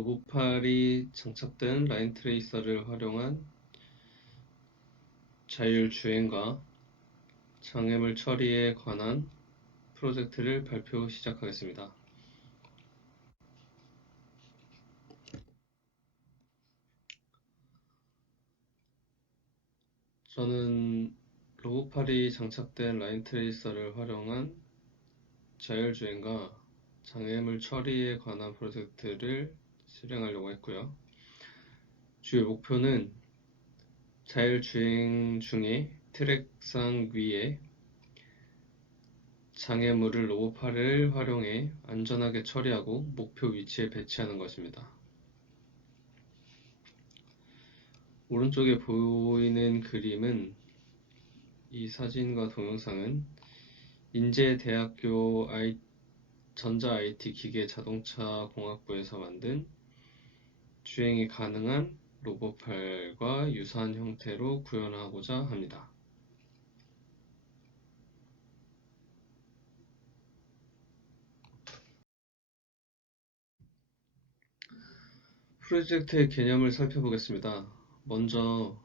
로봇팔이 장착된 라인 트레이서를 활용한 자율주행과 장애물 처리에 관한 프로젝트를 발표 시작하겠습니다. 저는 로봇팔이 장착된 라인 트레이서를 활용한 자율주행과 장애물 처리에 관한 프로젝트를 실행하려고 했고요. 주요 목표는 자율주행 중에 트랙상 위에 장애물을 로봇팔을 활용해 안전하게 처리하고 목표 위치에 배치하는 것입니다. 오른쪽에 보이는 그림은 이 사진과 동영상은 인제대학교 전자 IT 기계 자동차 공학부에서 만든 주행이 가능한 로봇팔과 유사한 형태로 구현하고자 합니다. 프로젝트의 개념을 살펴보겠습니다. 먼저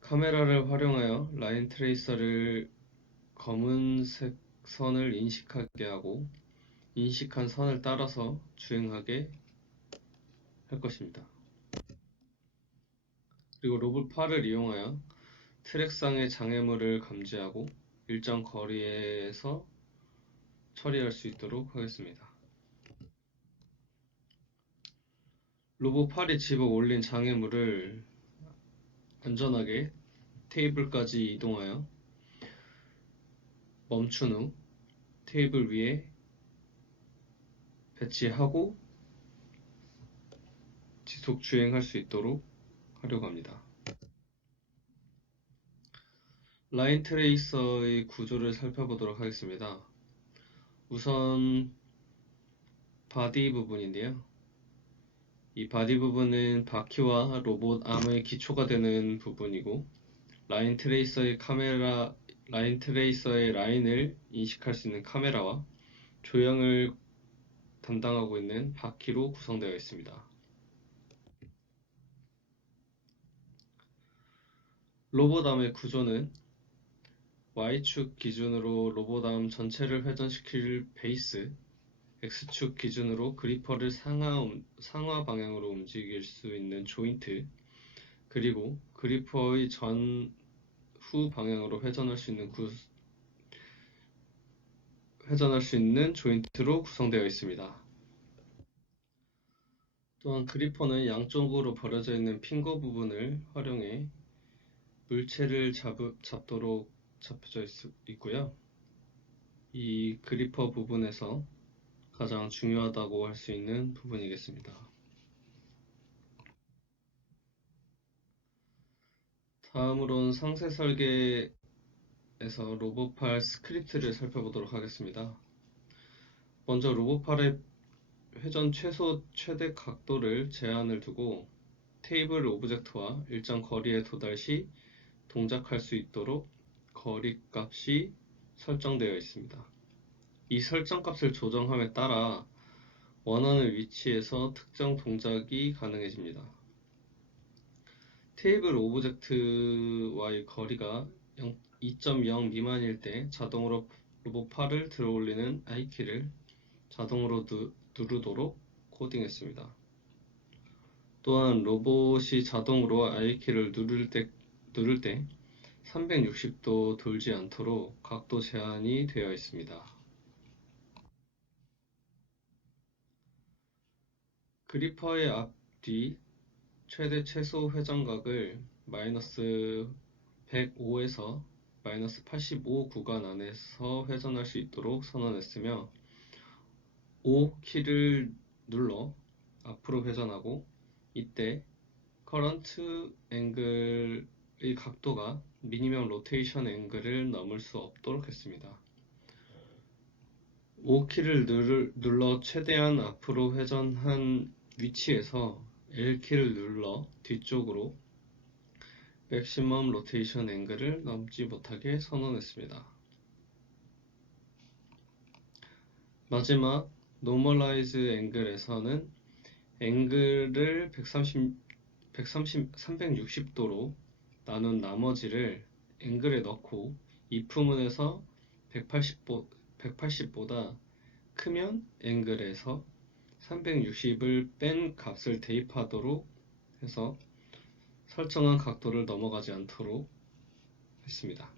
카메라를 활용하여 라인 트레이서를 검은색 선을 인식하게 하고 인식한 선을 따라서 주행하게 할 것입니다. 그리고 로봇팔을 이용하여 트랙상의 장애물을 감지하고 일정 거리에서 처리할 수 있도록 하겠습니다. 로봇팔이 집어 올린 장애물을 안전하게 테이블까지 이동하여 멈춘 후 테이블 위에 배치하고 지속 주행할 수 있도록 하려고 합니다. 라인 트레이서의 구조를 살펴보도록 하겠습니다. 우선 바디 부분인데요. 이 바디 부분은 바퀴와 로봇 암의 기초가 되는 부분이고 라인 트레이서의 라인을 인식할 수 있는 카메라와 조형을 담당하고 있는 바퀴로 구성되어 있습니다. 로봇암의 구조는 Y축 기준으로 로봇암 전체를 회전시킬 베이스, X축 기준으로 그리퍼를 상하 방향으로 움직일 수 있는 조인트, 그리고 그리퍼의 전후 방향으로 회전할 수 있는 조인트로 구성되어 있습니다. 또한 그리퍼는 양쪽으로 벌어져 있는 핑거 부분을 활용해 물체를 잡도록 잡혀져 있고요. 이 그리퍼 부분에서 가장 중요하다고 할 수 있는 부분이겠습니다. 다음으로는 상세 설계에서 로봇팔 스크립트를 살펴보도록 하겠습니다. 먼저 로봇팔의 회전 최대 각도를 제한을 두고 테이블 오브젝트와 일정 거리에 도달 시 동작할 수 있도록 거리값이 설정되어 있습니다. 이 설정값을 조정함에 따라 원하는 위치에서 특정 동작이 가능해집니다. 테이블 오브젝트와의 거리가 2.0 미만일 때 자동으로 로봇팔을 들어올리는 I키를 자동으로 누르도록 코딩했습니다. 또한 로봇이 자동으로 I키를 누를 때 360도 돌지 않도록 각도 제한이 되어 있습니다. 그리퍼의 앞뒤 최대 최소 회전각을 -105에서 -85 구간 안에서 회전할 수 있도록 선언했으며 5키를 눌러 앞으로 회전하고 이때 커런트 앵글의 각도가 미니멈 로테이션 앵글을 넘을 수 없도록 했습니다. 5키를 눌러 최대한 앞으로 회전한 위치에서 L키를 눌러 뒤쪽으로 맥시멈 로테이션 앵글을 넘지 못하게 선언했습니다. 마지막 노멀라이즈 앵글에서는 앵글을 360도로 나눈 나머지를 앵글에 넣고 if문에서 180보다 크면 앵글에서 360을 뺀 값을 대입하도록 해서 설정한 각도를 넘어가지 않도록 했습니다.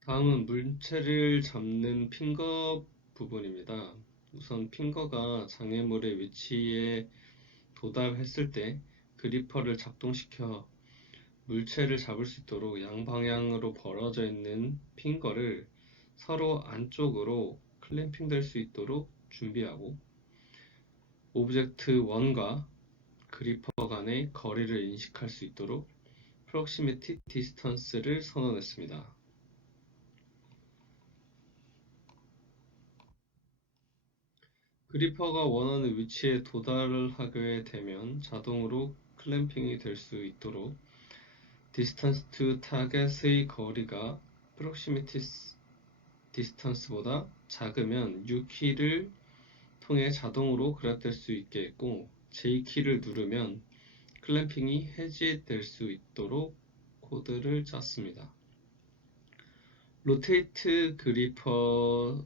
다음은 물체를 잡는 핑거 부분입니다. 우선 핑거가 장애물의 위치에 도달했을 때 그리퍼를 작동시켜 물체를 잡을 수 있도록 양방향으로 벌어져 있는 핑거를 서로 안쪽으로 클램핑 될 수 있도록 준비하고, 오브젝트 1과 그리퍼 간의 거리를 인식할 수 있도록 프록시미티 디스턴스를 선언했습니다. 그리퍼가 원하는 위치에 도달하게 되면 자동으로 클램핑이 될 수 있도록 distance to target의 거리가 proximity distance보다 작으면 U키를 통해 자동으로 그랩될 수 있게 했고, J키를 누르면 클램핑이 해제될 수 있도록 코드를 짰습니다. 로테이트 그리퍼에서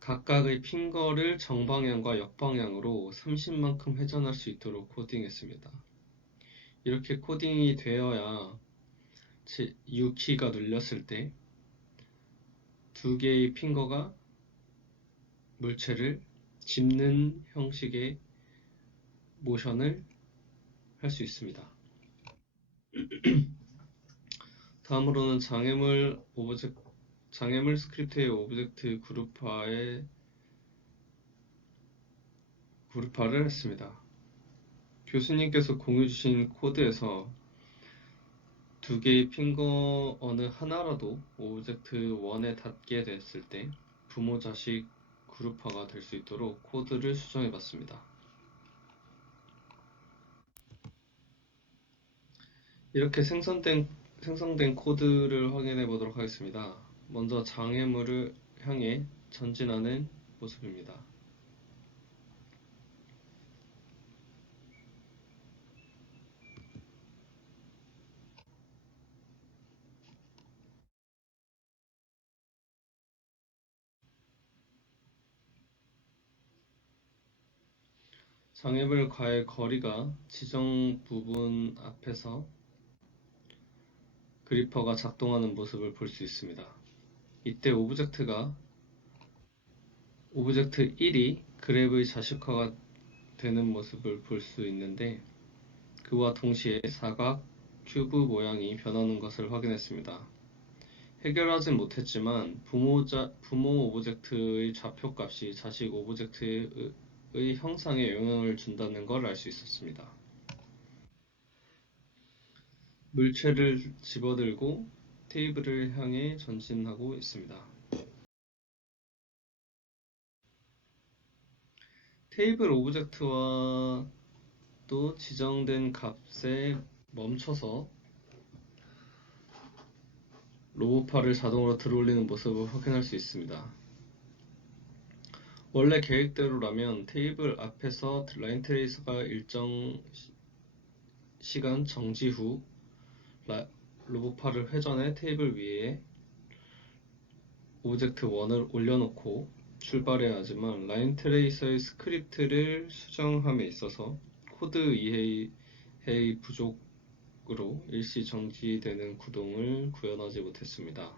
각각의 핑거를 정방향과 역방향으로 30만큼 회전할 수 있도록 코딩했습니다. 이렇게 코딩이 되어야 U키가 눌렸을 때 두 개의 핑거가 물체를 짚는 형식의 모션을 할 수 있습니다. 다음으로는 장애물 스크립트의 오브젝트 그룹화를 했습니다. 교수님께서 공유 주신 코드에서 두 개의 핑거 어느 하나라도 오브젝트 1에 닿게 됐을 때 부모 자식 그룹화가 될 수 있도록 코드를 수정해 봤습니다. 이렇게 생성된 코드를 확인해 보도록 하겠습니다. 먼저 장애물을 향해 전진하는 모습입니다. 장애물과의 거리가 지정 부분 앞에서 그리퍼가 작동하는 모습을 볼 수 있습니다. 이때 오브젝트 1이 그랩의 자식화가 되는 모습을 볼 수 있는데, 그와 동시에 사각, 큐브 모양이 변하는 것을 확인했습니다. 해결하진 못했지만 부모 오브젝트의 좌표값이 자식 오브젝트의 형상에 영향을 준다는 걸 알 수 있었습니다. 물체를 집어들고 테이블을 향해 전진하고 있습니다. 테이블 오브젝트와 또 지정된 값에 멈춰서 로봇팔을 자동으로 들어올리는 모습을 확인할 수 있습니다. 원래 계획대로라면 테이블 앞에서 라인 트레이서가 일정 시간 정지 후 로봇팔을 회전해 테이블 위에 오브젝트 1을 올려놓고 출발해야 하지만 라인 트레이서의 스크립트를 수정함에 있어서 코드 이해의 부족으로 일시 정지되는 구동을 구현하지 못했습니다.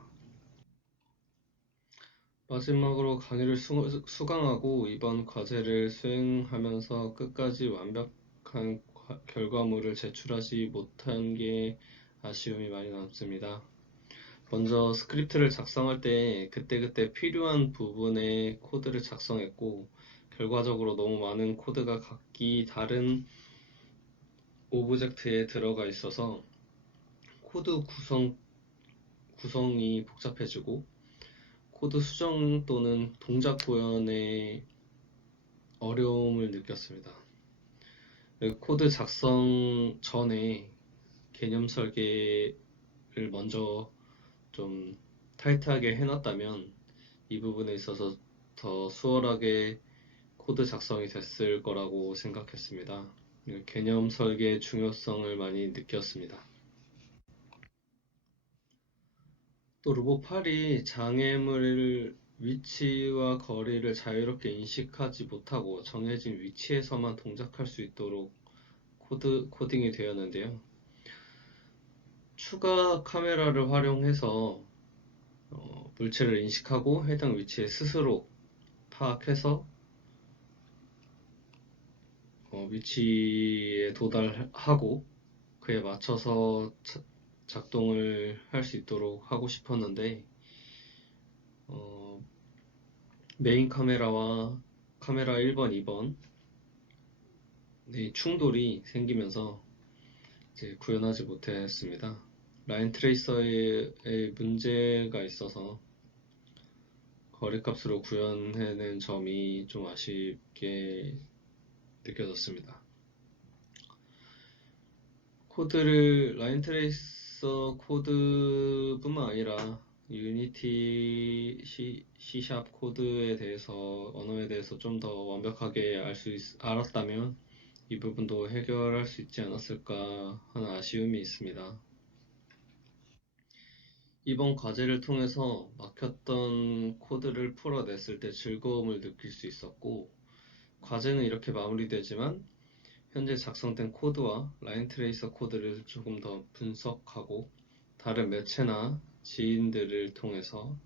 마지막으로 강의를 수강하고 이번 과제를 수행하면서 끝까지 완벽한 결과물을 제출하지 못한 게 아쉬움이 많이 남습니다. 먼저 스크립트를 작성할 때 그때그때 필요한 부분의 코드를 작성했고, 결과적으로 너무 많은 코드가 각기 다른 오브젝트에 들어가 있어서 코드 구성이 복잡해지고 코드 수정 또는 동작 구현에 어려움을 느꼈습니다. 코드 작성 전에 개념 설계를 먼저 좀 타이트하게 해놨다면 이 부분에 있어서 더 수월하게 코드 작성이 됐을 거라고 생각했습니다. 개념 설계의 중요성을 많이 느꼈습니다. 또 로봇8이 장애물 위치와 거리를 자유롭게 인식하지 못하고 정해진 위치에서만 동작할 수 있도록 코딩이 되었는데요. 추가 카메라를 활용해서 물체를 인식하고 해당 위치에 스스로 파악해서 위치에 도달하고 그에 맞춰서 작동을 할 수 있도록 하고 싶었는데 메인 카메라와 카메라 1번, 2번 충돌이 생기면서 이제 구현하지 못했습니다. 라인 트레이서에 문제가 있어서 거리값으로 구현해낸 점이 좀 아쉽게 느껴졌습니다. 라인 트레이서 코드뿐만 아니라 유니티 C# 코드에 대해서, 언어에 대해서 좀 더 완벽하게 알았다면 이 부분도 해결할 수 있지 않았을까 하는 아쉬움이 있습니다. 이번 과제를 통해서 막혔던 코드를 풀어냈을 때 즐거움을 느낄 수 있었고, 과제는 이렇게 마무리되지만 현재 작성된 코드와 라인 트레이서 코드를 조금 더 분석하고 다른 매체나 지인들을 통해서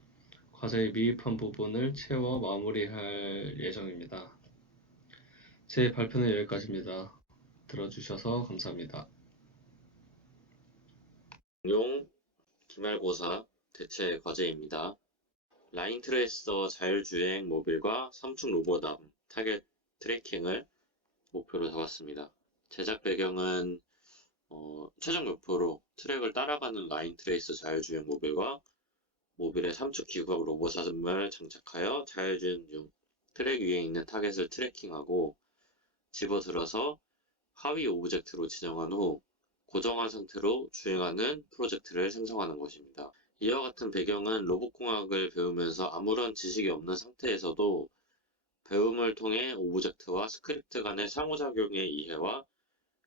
과제의 미흡한 부분을 채워 마무리할 예정입니다. 제 발표는 여기까지입니다. 들어주셔서 감사합니다. 용 기말고사 대체 과제입니다. 라인 트레이서 자율주행 모빌과 3축 로봇암 타겟 트래킹을 목표로 잡았습니다. 제작 배경은 최종 목표로 트랙을 따라가는 라인 트레이서 자율주행 모빌과 모빌의 3축 기구각 로봇암을 장착하여 자율주행 중 트랙 위에 있는 타겟을 트래킹하고 집어들어서 하위 오브젝트로 지정한 후 고정한 상태로 주행하는 프로젝트를 생성하는 것입니다. 이와 같은 배경은 로봇공학을 배우면서 아무런 지식이 없는 상태에서도 배움을 통해 오브젝트와 스크립트 간의 상호작용의 이해와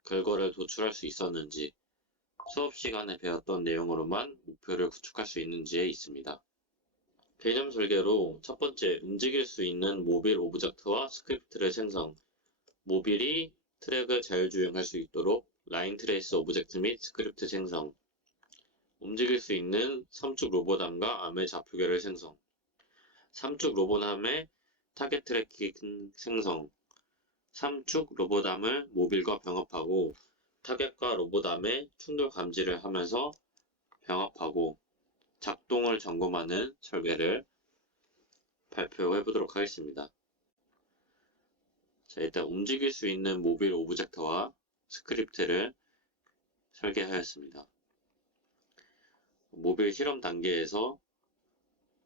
결과를 도출할 수 있었는지, 수업 시간에 배웠던 내용으로만 목표를 구축할 수 있는지에 있습니다. 개념 설계로 첫 번째, 움직일 수 있는 모빌 오브젝트와 스크립트를 생성. 모빌이 트랙을 자율주행할 수 있도록 라인 트레이스 오브젝트 및 스크립트 생성. 움직일 수 있는 3축 로봇암과 암의 좌표계를 생성. 3축 로봇암의 타겟 트래킹 생성. 3축 로봇암을 모빌과 병합하고 타겟과 로봇암의 충돌 감지를 하면서 병합하고 작동을 점검하는 설계를 발표해 보도록 하겠습니다. 자, 일단 움직일 수 있는 모빌 오브젝트와 스크립트를 설계하였습니다. 모빌 실험 단계에서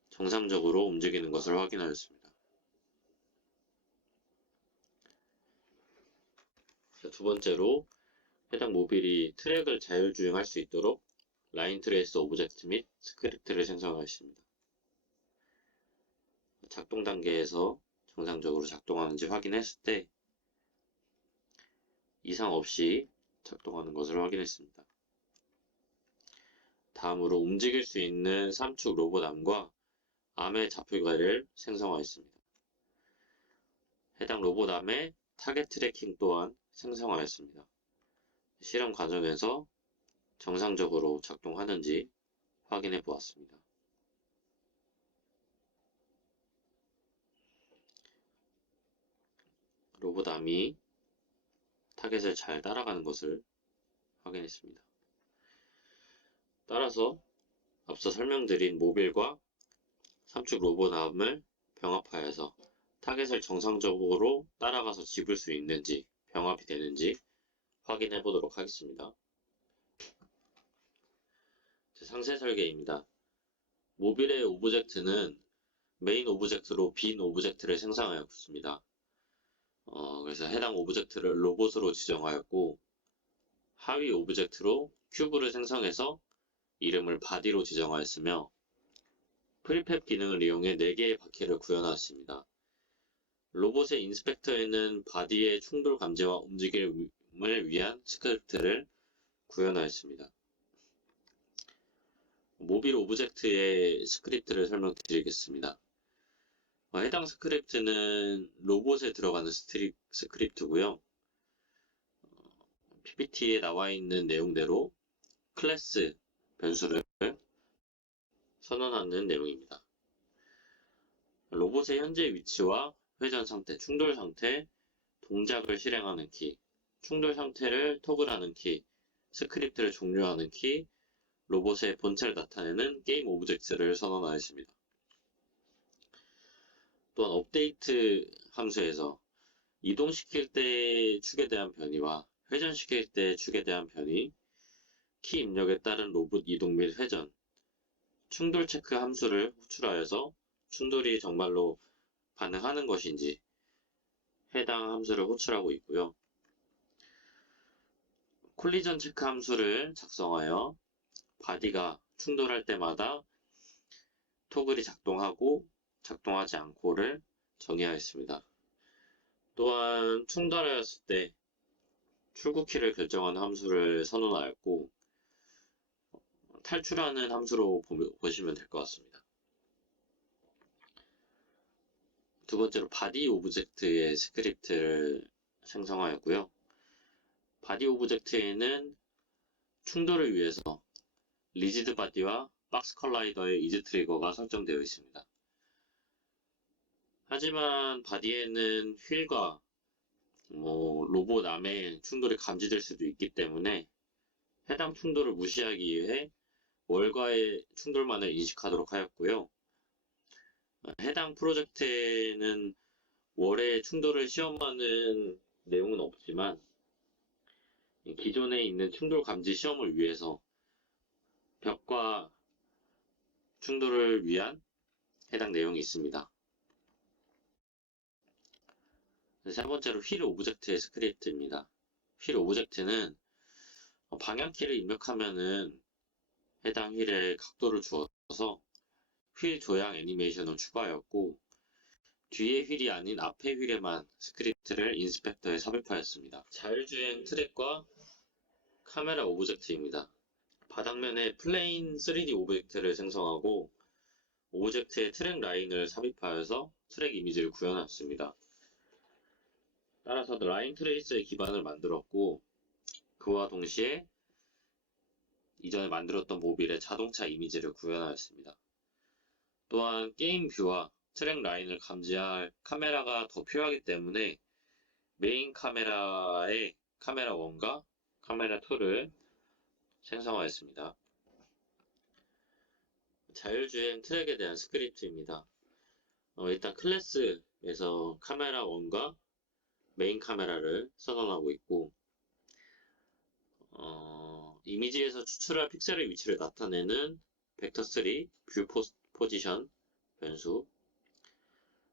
정상적으로 움직이는 것을 확인하였습니다. 자, 두 번째로 해당 모빌이 트랙을 자율주행할 수 있도록 라인 트레이스 오브젝트 및 스크립트를 생성하였습니다. 작동 단계에서 정상적으로 작동하는지 확인했을 때 이상 없이 작동하는 것을 확인했습니다. 다음으로 움직일 수 있는 3축 로봇암과 암의 좌표계를 생성하였습니다. 해당 로봇암의 타겟 트래킹 또한 생성하였습니다. 실험 과정에서 정상적으로 작동하는지 확인해 보았습니다. 로봇암이 타겟을 잘 따라가는 것을 확인했습니다. 따라서 앞서 설명드린 모빌과 3축 로봇암을 병합하여서 타겟을 정상적으로 따라가서 집을 수 있는지 병합이 되는지 확인해 보도록 하겠습니다. 상세 설계입니다. 모빌의 오브젝트는 메인 오브젝트로 빈 오브젝트를 생성하였습니다. 그래서 해당 오브젝트를 로봇으로 지정하였고 하위 오브젝트로 큐브를 생성해서 이름을 바디로 지정하였으며 프리팹 기능을 이용해 4개의 바퀴를 구현하였습니다. 로봇의 인스펙터에는 바디의 충돌 감지와 움직임을 위한 스크립트를 구현하였습니다. 모빌 오브젝트의 스크립트를 설명드리겠습니다. 해당 스크립트는 로봇에 들어가는 스크립트고요. PPT에 나와 있는 내용대로 클래스 변수를 선언하는 내용입니다. 로봇의 현재 위치와 회전 상태, 충돌 상태, 동작을 실행하는 키, 충돌 상태를 토글하는 키, 스크립트를 종료하는 키, 로봇의 본체를 나타내는 게임 오브젝트를 선언하였습니다. 또한 업데이트 함수에서 이동시킬 때 축에 대한 변이와 회전시킬 때 축에 대한 변이, 키 입력에 따른 로봇 이동 및 회전, 충돌 체크 함수를 호출하여서 충돌이 정말로 반응하는 것인지 해당 함수를 호출하고 있고요. 콜리전 체크 함수를 작성하여 바디가 충돌할 때마다 토글이 작동하고 작동하지 않고를 정의하였습니다. 또한 충돌하였을 때 출구키를 결정하는 함수를 선언하였고 탈출하는 함수로 보시면 될 것 같습니다. 두 번째로 바디 오브젝트의 스크립트를 생성하였고요. 바디 오브젝트에는 충돌을 위해서 리지드 바디와 박스 컬라이더의 이즈 트리거가 설정되어 있습니다. 하지만 바디에는 휠과 로봇 암의 충돌이 감지될 수도 있기 때문에 해당 충돌을 무시하기 위해 월과의 충돌만을 인식하도록 하였고요. 해당 프로젝트에는 월의 충돌을 시험하는 내용은 없지만 기존에 있는 충돌 감지 시험을 위해서 벽과 충돌을 위한 해당 내용이 있습니다. 세 번째로 휠 오브젝트의 스크립트입니다. 휠 오브젝트는 방향키를 입력하면은 해당 휠의 각도를 주어서 휠 조향 애니메이션을 추가하였고 뒤의 휠이 아닌 앞의 휠에만 스크립트를 인스펙터에 삽입하였습니다. 자율주행 트랙과 카메라 오브젝트입니다. 바닥면에 플레인 3D 오브젝트를 생성하고 오브젝트에 트랙 라인을 삽입하여서 트랙 이미지를 구현하였습니다. 따라서 라인 트레이스의 기반을 만들었고 그와 동시에 이전에 만들었던 모빌의 자동차 이미지를 구현하였습니다. 또한 게임 뷰와 트랙 라인을 감지할 카메라가 더 필요하기 때문에 메인 카메라의 카메라 1과 카메라 2를 생성하였습니다. 자율주행 트랙에 대한 스크립트입니다. 일단 클래스에서 카메라 1과 메인 카메라를 선언하고 있고 이미지에서 추출할 픽셀의 위치를 나타내는 벡터3 뷰 포지션 변수,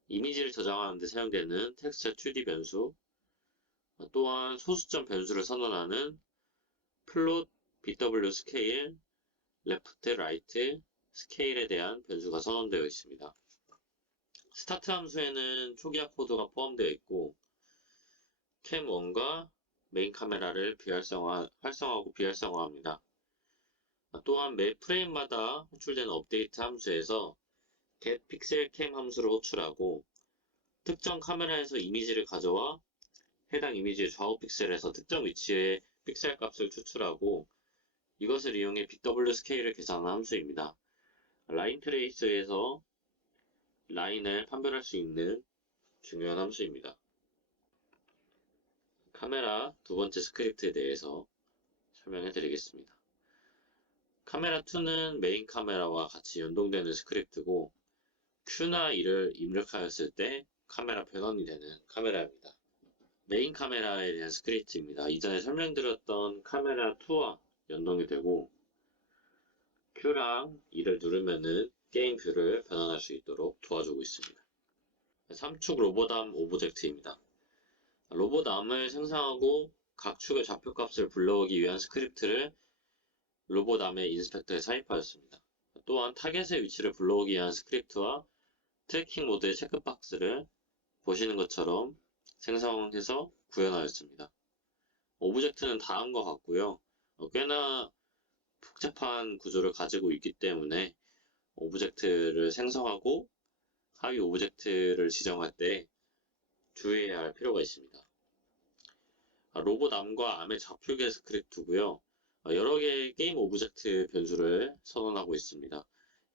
이미지를 저장하는 데 사용되는 텍스처 2D 변수, 또한 소수점 변수를 선언하는 플롯 BW 스케일, 레프트 라이트 스케일에 대한 변수가 선언되어 있습니다. 스타트 함수에는 초기화 코드가 포함되어 있고 캠1과 메인 카메라를 활성화하고 비활성화합니다. 또한 매 프레임마다 호출되는 업데이트 함수에서 getPixelCam 함수를 호출하고 특정 카메라에서 이미지를 가져와 해당 이미지의 좌우 픽셀에서 특정 위치의 픽셀 값을 추출하고 이것을 이용해 BW 스케일을 계산하는 함수입니다. 라인 트레이스에서 라인을 판별할 수 있는 중요한 함수입니다. 카메라 두 번째 스크립트에 대해서 설명해 드리겠습니다. 카메라 2는 메인 카메라와 같이 연동되는 스크립트고 Q나 E를 입력하였을 때 카메라 변환이 되는 카메라입니다. 메인 카메라에 대한 스크립트입니다. 이전에 설명드렸던 카메라 2와 연동이 되고 Q랑 E를 누르면은 게임 뷰를 변환할 수 있도록 도와주고 있습니다. 3축 로봇암 오브젝트입니다. 로봇암을 생성하고 각 축의 좌표값을 불러오기 위한 스크립트를 로봇암의 인스펙터에 삽입하였습니다. 또한 타겟의 위치를 불러오기 위한 스크립트와 트래킹 모드의 체크박스를 보시는 것처럼 생성해서 구현하였습니다. 오브젝트는 다 한 것 같고요. 꽤나 복잡한 구조를 가지고 있기 때문에 오브젝트를 생성하고 하위 오브젝트를 지정할 때 주의해야 할 필요가 있습니다. 로봇 암과 암의 좌표계 스크립트고요. 여러 개의 게임 오브젝트 변수를 선언하고 있습니다.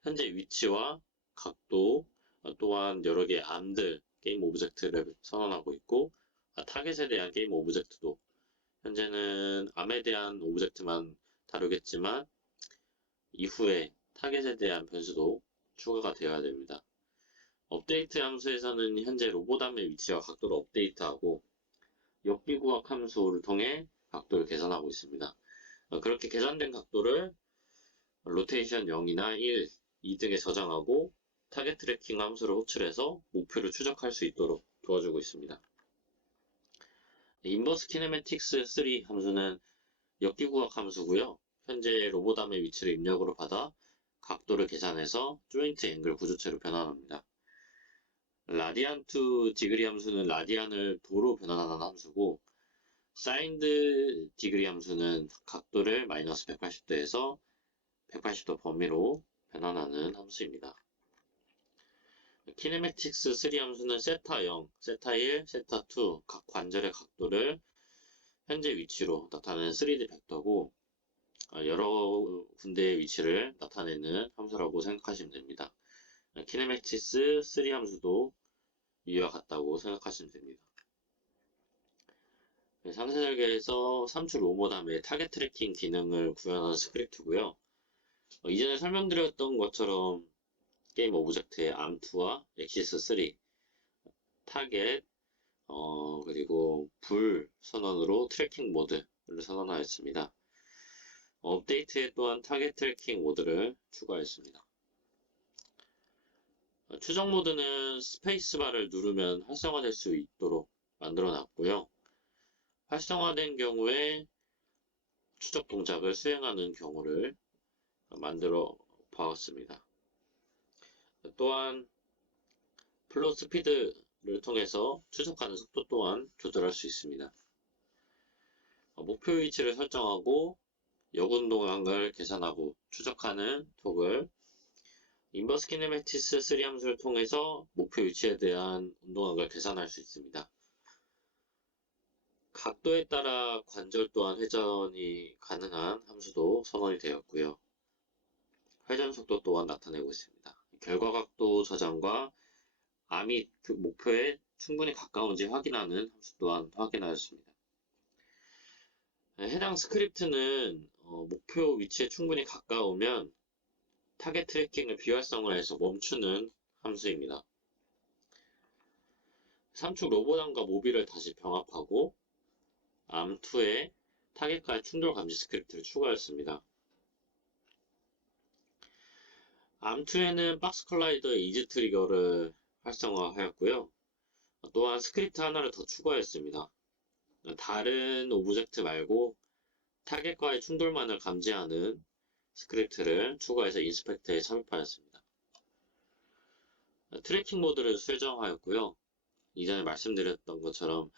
현재 위치와 각도, 또한 여러 개의 암들, 게임 오브젝트를 선언하고 있고, 타겟에 대한 게임 오브젝트도 현재는 암에 대한 오브젝트만 다루겠지만 이후에 타겟에 대한 변수도 추가가 되어야 됩니다. 업데이트 함수에서는 현재 로봇암의 위치와 각도를 업데이트하고 역비구역 함수를 통해 각도를 계산하고 있습니다. 그렇게 계산된 각도를 로테이션 0이나 1, 2등에 저장하고 타겟 트래킹 함수를 호출해서 목표를 추적할 수 있도록 도와주고 있습니다. 인버스 키네매틱스 3 함수는 역기구역 함수고요. 현재 로봇암의 위치를 입력으로 받아 각도를 계산해서 조인트 앵글 구조체로 변환합니다. 라디안트 디그리 함수는 라디안을 도로 변환하는 함수고, 사인드 디그리 함수는 각도를 마이너스 180도에서 180도 범위로 변환하는 함수입니다. 키네매틱스 3 함수는 세타 0, 세타 1, 세타 2 각 관절의 각도를 현재 위치로 나타내는 3D 벡터고, 여러 군데의 위치를 나타내는 함수라고 생각하시면 됩니다. 키네매틱스 3 함수도 이와 같다고 생각하시면 됩니다. 상세 설계에서 3출 로봇암의 타겟 트래킹 기능을 구현하는 스크립트고요. 이전에 설명드렸던 것처럼 게임 오브젝트의 암2와 엑시스 3, 타겟, 그리고 불 선언으로 트래킹 모드를 선언하였습니다. 업데이트에 또한 타겟 트래킹 모드를 추가했습니다. 추적 모드는 스페이스바를 누르면 활성화될 수 있도록 만들어 놨고요. 활성화된 경우에 추적 동작을 수행하는 경우를 만들어 보았습니다. 또한 플로우 스피드를 통해서 추적하는 속도 또한 조절할 수 있습니다. 목표 위치를 설정하고 역운동량을 계산하고 추적하는 톡을 인버스 키네매틱스 3 함수를 통해서 목표 위치에 대한 운동학을 계산할 수 있습니다. 각도에 따라 관절 또한 회전이 가능한 함수도 선언이 되었고요. 회전 속도 또한 나타내고 있습니다. 결과 각도 저장과 암이 그 목표에 충분히 가까운지 확인하는 함수 또한 확인하였습니다. 해당 스크립트는 목표 위치에 충분히 가까우면 타겟 트래킹을 비활성화해서 멈추는 함수입니다. 3축 로봇암과 모빌을 다시 병합하고 암2에 타겟과의 충돌 감지 스크립트를 추가했습니다. 암2에는 박스 컬라이더의 이즈 트리거를 활성화하였고요. 또한 스크립트 하나를 더 추가했습니다. 다른 오브젝트 말고 타겟과의 충돌만을 감지하는 스크립트를 추가해서 인스펙터에 삽입하였습니다. 트래킹 모드를 수정하였고요. 이전에 말씀드렸던 것처럼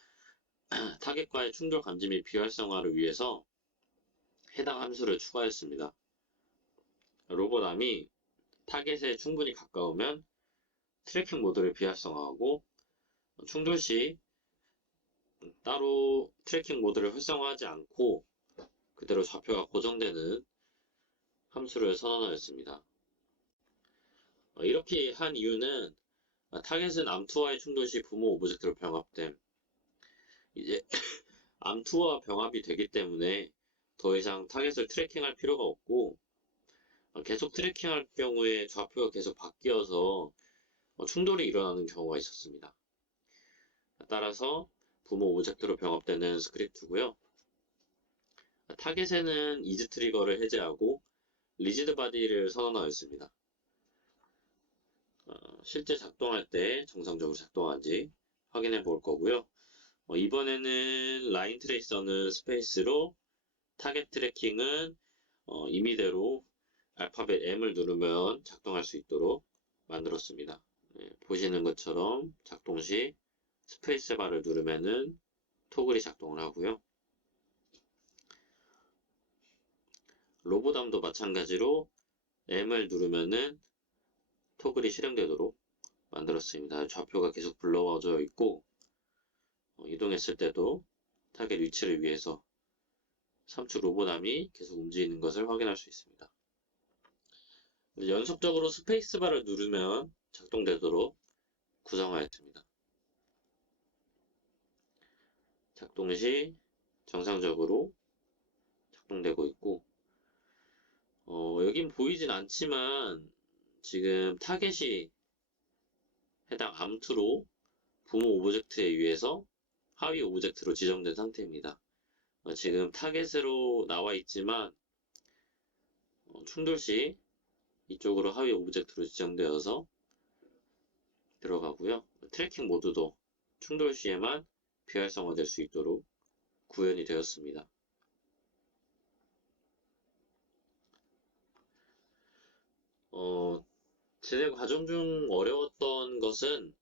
타겟과의 충돌 감지 및 비활성화를 위해서 해당 함수를 추가했습니다. 로봇암이 타겟에 충분히 가까우면 트래킹 모드를 비활성화하고 충돌 시 따로 트래킹 모드를 활성화하지 않고 그대로 좌표가 고정되는 함수를 선언하였습니다. 이렇게 한 이유는 타겟은 암2와의 충돌 시 부모 오브젝트로 병합됨. 이제 암2와 병합이 되기 때문에 더 이상 타겟을 트래킹할 필요가 없고 계속 트래킹할 경우에 좌표가 계속 바뀌어서 충돌이 일어나는 경우가 있었습니다. 따라서 부모 오브젝트로 병합되는 스크립트고요. 타겟에는 이즈 트리거를 해제하고 리지드 바디를 선언하였습니다. 실제 작동할 때 정상적으로 작동하는지 확인해 볼 거고요. 이번에는 라인 트레이서는 스페이스로 타겟 트래킹은 임의대로 알파벳 M을 누르면 작동할 수 있도록 만들었습니다. 보시는 것처럼 작동 시 스페이스바를 누르면은 토글이 작동을 하고요. 로보담도 마찬가지로 M을 누르면은 토글이 실행되도록 만들었습니다. 좌표가 계속 불러져 있고 이동했을 때도 타겟 위치를 위해서 3축 로보담이 계속 움직이는 것을 확인할 수 있습니다. 연속적으로 스페이스바를 누르면 작동되도록 구성하였습니다. 작동 시 정상적으로 작동되고 있고 여긴 보이진 않지만 지금 타겟이 해당 암투로 부모 오브젝트에 의해서 하위 오브젝트로 지정된 상태입니다. 지금 타겟으로 나와 있지만 충돌 시 이쪽으로 하위 오브젝트로 지정되어서 들어가고요. 트래킹 모드도 충돌 시에만 비활성화될 수 있도록 구현이 되었습니다. 진행 과정 중 어려웠던 것은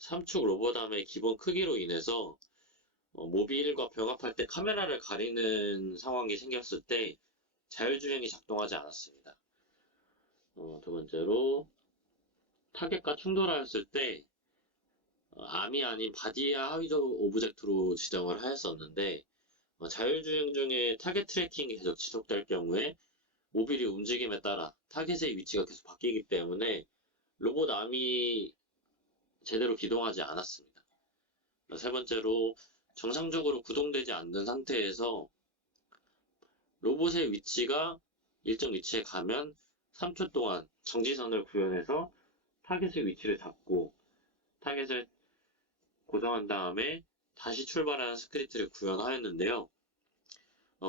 3축 로보담의 기본 크기로 인해서 모빌과 병합할 때 카메라를 가리는 상황이 생겼을 때 자율주행이 작동하지 않았습니다. 두 번째로 타겟과 충돌하였을 때 암이 아닌 바디와 하위적 오브젝트로 지정을 하였었는데 자율주행 중에 타겟 트래킹이 계속 지속될 경우에 모빌이 움직임에 따라 타겟의 위치가 계속 바뀌기 때문에 로봇 암이 제대로 기동하지 않았습니다. 세 번째로 정상적으로 구동되지 않는 상태에서 로봇의 위치가 일정 위치에 가면 3초 동안 정지선을 구현해서 타겟의 위치를 잡고 타겟을 고정한 다음에 다시 출발하는 스크립트를 구현하였는데요.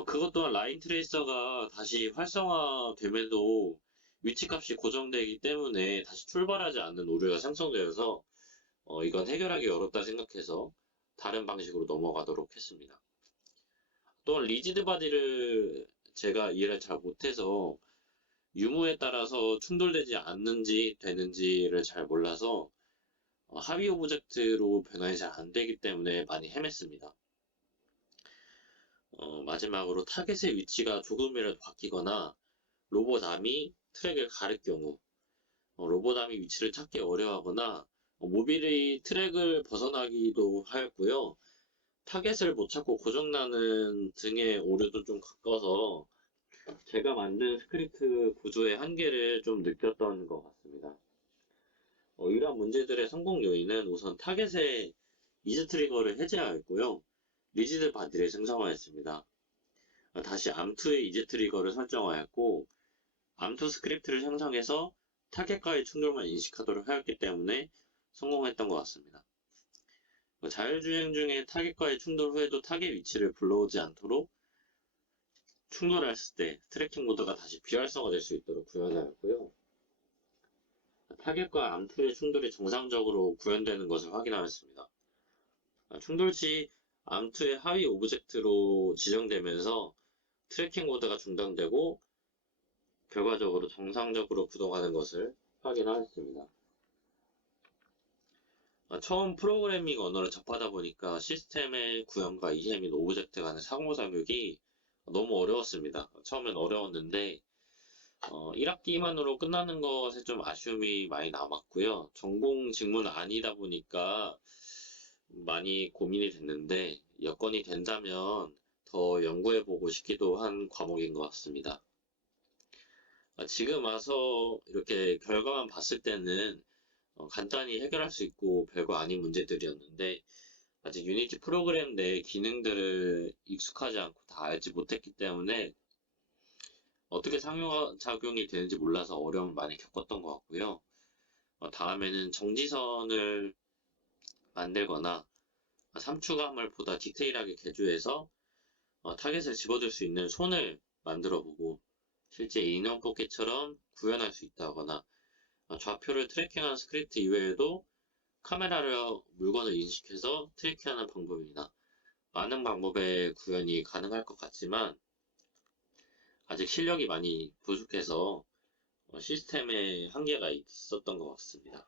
그것 또한 라인 트레이서가 다시 활성화됨에도 위치값이 고정되기 때문에 다시 출발하지 않는 오류가 생성되어서 이건 해결하기 어렵다 생각해서 다른 방식으로 넘어가도록 했습니다. 또한 리지드 바디를 제가 이해를 잘 못해서 유무에 따라서 충돌되지 않는지 되는지를 잘 몰라서 하위 오브젝트로 변환이 잘 안되기 때문에 많이 헤맸습니다. 마지막으로 타겟의 위치가 조금이라도 바뀌거나 로봇암이 트랙을 가를 경우 로봇암이 위치를 찾기 어려워하거나 모빌이 트랙을 벗어나기도 하였고요. 타겟을 못 찾고 고장나는 등의 오류도 좀 겪어서 제가 만든 스크립트 구조의 한계를 좀 느꼈던 것 같습니다. 이러한 문제들의 성공 요인은 우선 타겟의 이즈 트리거를 해제하였고요. 리지드 바디를 생성하였습니다. 다시 암투의 이즈 트리거를 설정하였고 암투 스크립트를 생성해서 타겟과의 충돌만 인식하도록 하였기 때문에 성공했던 것 같습니다. 자율주행 중에 타겟과의 충돌 후에도 타겟 위치를 불러오지 않도록 충돌했을 때 트래킹 모드가 다시 비활성화될 수 있도록 구현하였고요. 타겟과 암투의 충돌이 정상적으로 구현되는 것을 확인하였습니다. 충돌 시 암투의 하위 오브젝트로 지정되면서 트래킹 모드가 중단되고 결과적으로 정상적으로 구동하는 것을 확인하였습니다. 처음 프로그래밍 언어를 접하다 보니까 시스템의 구현과 이해 및 오브젝트 간의 상호작용이 너무 어려웠습니다. 처음엔 어려웠는데 1학기만으로 끝나는 것에 좀 아쉬움이 많이 남았고요. 전공 직무는 아니다 보니까 많이 고민이 됐는데 여건이 된다면 더 연구해보고 싶기도 한 과목인 것 같습니다. 지금 와서 이렇게 결과만 봤을 때는 간단히 해결할 수 있고 별거 아닌 문제들이었는데 아직 유니티 프로그램 내 기능들을 익숙하지 않고 다 알지 못했기 때문에 어떻게 상호작용이 되는지 몰라서 어려움을 많이 겪었던 것 같고요. 다음에는 정지선을 만들거나 3추감을 보다 디테일하게 개조해서 타겟을 집어들 수 있는 손을 만들어 보고 실제 인원 뽑기처럼 구현할 수 있다거나 좌표를 트래킹하는 스크립트 이외에도 카메라로 물건을 인식해서 트래킹하는 방법이나 많은 방법의 구현이 가능할 것 같지만 아직 실력이 많이 부족해서 시스템에 한계가 있었던 것 같습니다.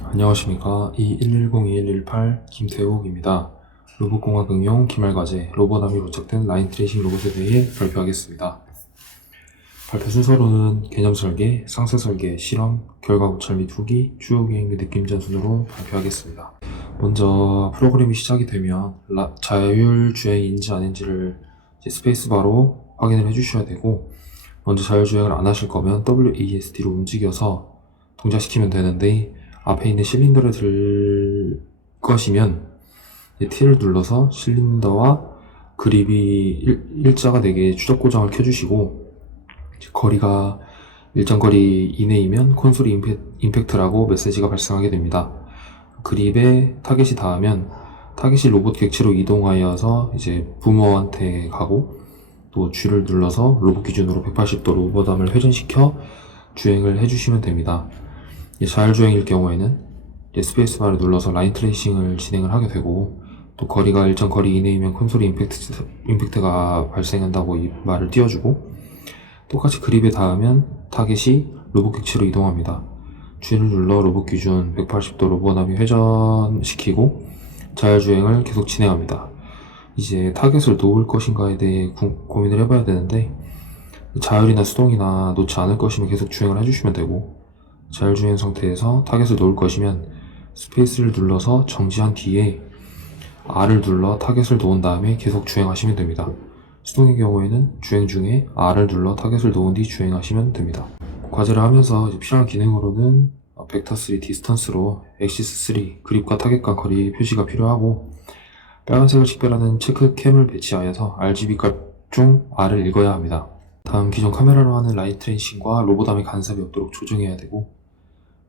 안녕하십니까. 2110-2118 김태욱입니다. 로봇공학 응용 기말과제 로봇암이 부착된 라인 트레이싱 로봇에 대해 발표하겠습니다. 발표 순서로는 개념 설계, 상세 설계, 실험, 결과 고찰 및 후기, 주요 계획 및 느낌전 순으로 발표하겠습니다. 먼저 프로그램이 시작이 되면 자율주행인지 아닌지를 스페이스바로 확인을 해주셔야 되고, 먼저 자율주행을 안 하실 거면 WASD로 움직여서 동작시키면 되는데, 앞에 있는 실린더를 들 것이면 T를 눌러서 실린더와 그립이 일자가 되게 추적 고정을 켜주시고, 거리가 일정 거리 이내이면 콘솔 임팩트라고 메시지가 발생하게 됩니다. 그립에 타겟이 닿으면 타겟이 로봇 객체로 이동하여서 이제 부모한테 가고, 또 G를 눌러서 로봇 기준으로 180도 로봇암을 회전시켜 주행을 해주시면 됩니다. 자율주행일 경우에는 스페이스바를 눌러서 라인 트레이싱을 진행을 하게 되고, 또 거리가 일정 거리 이내이면 콘솔이 임팩트가 발생한다고 이 말을 띄워주고, 똑같이 그립에 닿으면 타겟이 로봇 객체로 이동합니다. G를 눌러 로봇 기준 180도 로봇암이 회전시키고 자율주행을 계속 진행합니다. 이제 타겟을 놓을 것인가에 대해 고민을 해봐야 되는데, 자율이나 수동이나 놓지 않을 것이면 계속 주행을 해주시면 되고, 자율주행 상태에서 타겟을 놓을 것이면 스페이스를 눌러서 정지한 뒤에 R을 눌러 타겟을 놓은 다음에 계속 주행하시면 됩니다. 수동의 경우에는 주행 중에 R을 눌러 타겟을 놓은 뒤 주행하시면 됩니다. 과제를 하면서 필요한 기능으로는 벡터3 디스턴스로 엑시스3 그립과 타겟 간 거리 표시가 필요하고, 빨간색을 식별하는 체크캠을 배치하여서 RGB 값 중 R을 읽어야 합니다. 다음 기존 카메라로 하는 라인 트레이싱과 로봇암의 간섭이 없도록 조정해야 되고,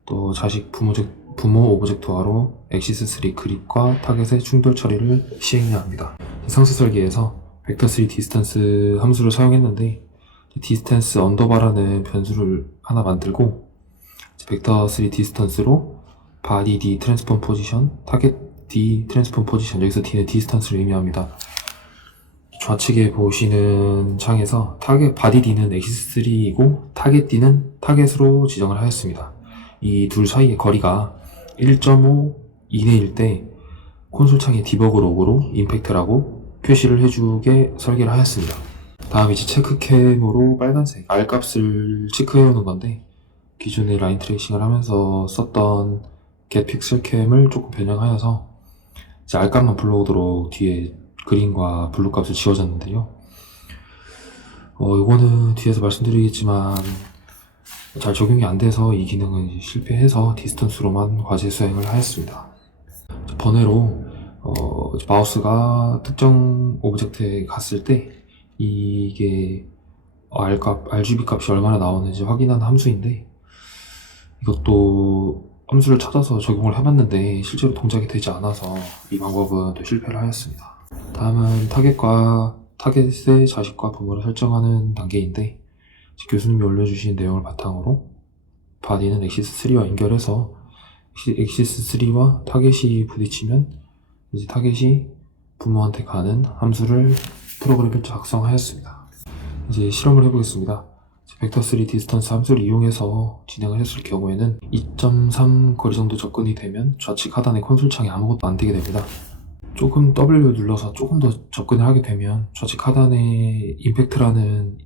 또 자식 부모 오브젝트화로 엑시스3 그립과 타겟의 충돌 처리를 시행해야 합니다. 상세 설계에서 벡터3 디스턴스 함수를 사용했는데, 디스턴스 언더바라는 변수를 하나 만들고, 벡터3 디스턴스로 바디 D 트랜스폼 포지션, 타겟 D 트랜스폼 포지션, 여기서 D는 디스턴스를 의미합니다. 좌측에 보시는 창에서 바디 D는 엑시스3이고 타겟 D는 타겟으로 지정을 하였습니다. 이 둘 사이의 거리가 1.5 이내일 때 콘솔 창의 디버그 로그로 임팩트라고 표시를 해주게 설계를 하였습니다. 다음 이제 체크캠으로 빨간색 R 값을 체크해 오는 건데, 기존에 라인 트레이싱을 하면서 썼던 get 픽셀 캠을 조금 변형하여서 이제 R 값만 불러오도록 뒤에 그린과 블루 값을 지워졌는데요. 이거는 뒤에서 말씀드리겠지만 잘 적용이 안 돼서 이 기능은 실패해서 디스턴스로만 과제 수행을 하였습니다. 번외로 마우스가 특정 오브젝트에 갔을 때 이게 RGB 값이 얼마나 나오는지 확인하는 함수인데, 이것도 함수를 찾아서 적용을 해봤는데 실제로 동작이 되지 않아서 이 방법은 또 실패를 하였습니다. 다음은 타겟의 자식과 부모를 설정하는 단계인데, 교수님이 올려주신 내용을 바탕으로 바디는 엑시스3와 연결해서 엑시스3와 타겟이 부딪히면 이제 타겟이 부모한테 가는 함수를 프로그램을 작성하였습니다. 이제 실험을 해보겠습니다. 벡터3 디스턴스 함수를 이용해서 진행을 했을 경우에는 2.3 거리 정도 접근이 되면 좌측 하단의 콘솔 창에 아무것도 안 뜨게 됩니다. 조금 W 눌러서 조금 더 접근을 하게 되면 좌측 하단에 임팩트라는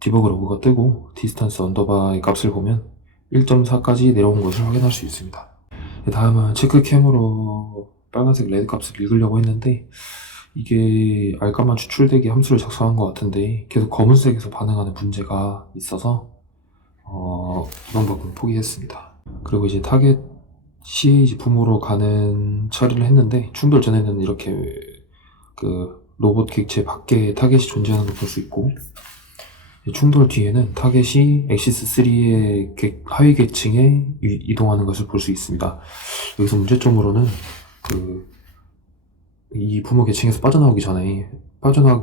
디버그 로그가 뜨고, 디스턴스 언더바의 값을 보면 1.4까지 내려온 것을 확인할 수 있습니다. 다음은 체크캠으로 빨간색 레드 값을 읽으려고 했는데, 이게 R 값만 추출되게 함수를 작성한 것 같은데 계속 검은색에서 반응하는 문제가 있어서 이 방법은 포기했습니다. 그리고 이제 타겟이 이제 부모로 가는 처리를 했는데, 충돌 전에는 이렇게 그 로봇 객체 밖에 타겟이 존재하는 걸 볼 수 있고, 충돌 뒤에는 타겟이 엑시스3의 하위 계층에 이동하는 것을 볼 수 있습니다. 여기서 문제점으로는 이 부모 계층에서 빠져나오기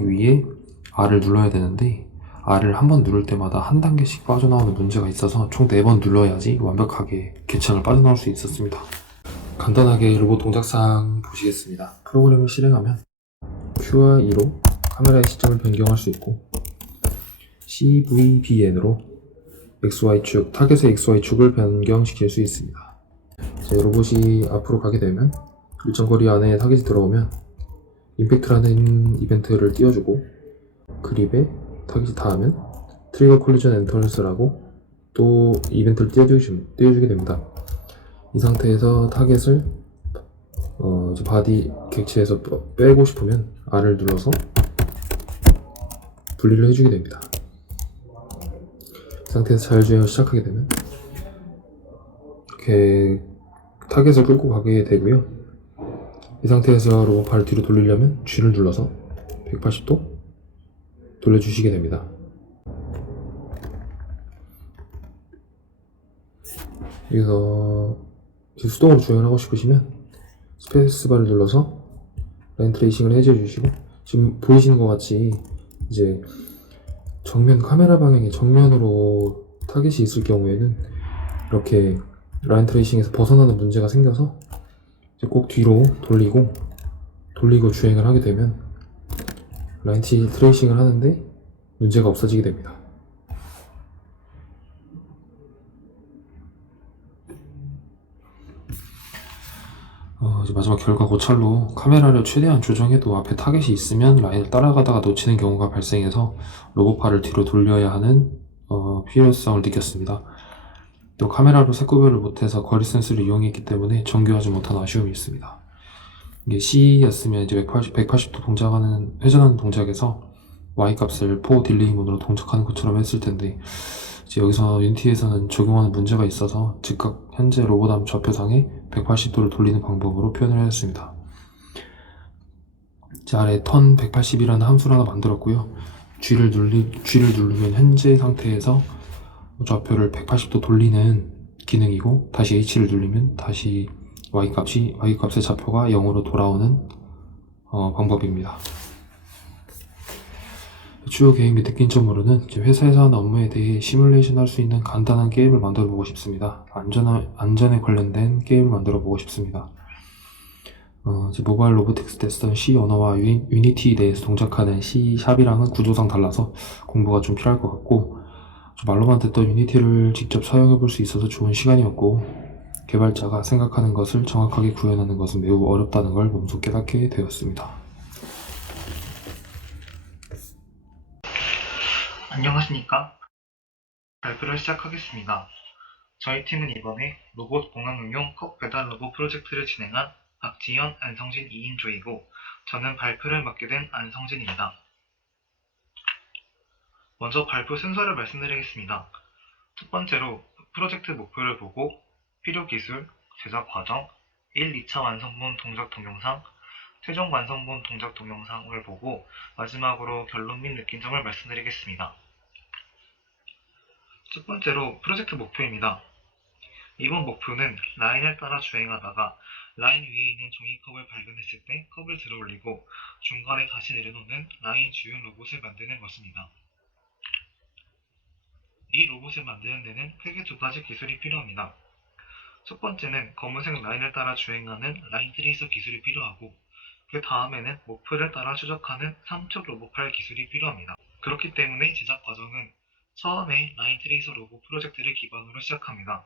위해 R을 눌러야 되는데, R을 한 번 누를 때마다 한 단계씩 빠져나오는 문제가 있어서 총 4번 눌러야지 완벽하게 계층을 빠져나올 수 있었습니다. 간단하게 로봇 동작사항 보시겠습니다. 프로그램을 실행하면 QRE로 카메라의 시점을 변경할 수 있고, CVBN으로 XY축, 타겟의 XY축을 변경시킬 수 있습니다. 이제 로봇이 앞으로 가게 되면 일정 거리 안에 타겟이 들어오면 임팩트라는 이벤트를 띄워주고 그립에 타겟이 닿으면 트리거 콜리전 엔터런스라고 또 이벤트를 띄워주게 됩니다. 이 상태에서 타겟을 이제 바디 객체에서 빼고 싶으면 R을 눌러서 분리를 해주게 됩니다. 이 상태에서 자율주행을 시작하게 되면 이렇게 타겟을 끌고 가게 되고요. 이 상태에서 로봇팔을 뒤로 돌리려면 G를 눌러서 180도 돌려주시게 됩니다. 여기서 수동으로 주행을 하고 싶으시면 스페이스바를 눌러서 라인 트레이싱을 해제해 주시고, 지금 보이시는 것 같이 이제 정면 카메라 방향의 정면으로 타겟이 있을 경우에는 이렇게 라인 트레이싱에서 벗어나는 문제가 생겨서 이제 꼭 뒤로 돌리고 주행을 하게 되면 라인 트레이싱을 하는데 문제가 없어지게 됩니다. 이제 마지막 결과 고찰로 카메라를 최대한 조정해도 앞에 타겟이 있으면 라인을 따라가다가 놓치는 경우가 발생해서 로봇팔을 뒤로 돌려야 하는 필요성을 느꼈습니다. 또 카메라로 색구별을 못해서 거리 센스를 이용했기 때문에 정교하지 못한 아쉬움이 있습니다. 이게 C였으면 이제 180도 회전하는 동작에서 Y값을 4 딜레이 모드로 동작하는 것처럼 했을 텐데, 이제 여기서 유니티에서는 적용하는 문제가 있어서 즉각 현재 로봇암 좌표상에 180도를 돌리는 방법으로 표현을 하였습니다. 자, 아래 턴 180이라는 함수를 하나 만들었고요. G를 누르면 현재 상태에서 좌표를 180도 돌리는 기능이고, 다시 H를 누르면 다시 Y값의 좌표가 0으로 돌아오는 방법입니다. 주요 계획 및 느낀 점으로는 회사에서 하는 업무에 대해 시뮬레이션 할 수 있는 간단한 게임을 만들어 보고 싶습니다. 안전에 관련된 게임을 만들어 보고 싶습니다. 이제 모바일 로보틱스 때 쓰던 C 언어와 유니티에 대해서 동작하는 C샵이랑은 구조상 달라서 공부가 좀 필요할 것 같고, 말로만 듣던 유니티를 직접 사용해 볼 수 있어서 좋은 시간이었고, 개발자가 생각하는 것을 정확하게 구현하는 것은 매우 어렵다는 걸 몸소 깨닫게 되었습니다. 안녕하십니까? 발표를 시작하겠습니다. 저희 팀은 이번에 로봇 공항 응용 컵 배달 로봇 프로젝트를 진행한 박지현, 안성진 2인조이고, 저는 발표를 맡게 된 안성진입니다. 먼저 발표 순서를 말씀드리겠습니다. 첫 번째로 프로젝트 목표를 보고 필요 기술, 제작 과정, 1, 2차 완성본 동작 동영상, 최종 완성본 동작 동영상을 보고 마지막으로 결론 및 느낀 점을 말씀드리겠습니다. 첫 번째로 프로젝트 목표입니다. 이번 목표는 라인을 따라 주행하다가 라인 위에 있는 종이컵을 발견했을 때 컵을 들어올리고 중간에 다시 내려놓는 라인 주행 로봇을 만드는 것입니다. 이 로봇을 만드는 데는 크게 두 가지 기술이 필요합니다. 첫 번째는 검은색 라인을 따라 주행하는 라인 트레이서 기술이 필요하고, 그 다음에는 목표를 따라 추적하는 3척 로봇팔 기술이 필요합니다. 그렇기 때문에 제작 과정은 처음에 라인 트레이서 로봇 프로젝트를 기반으로 시작합니다.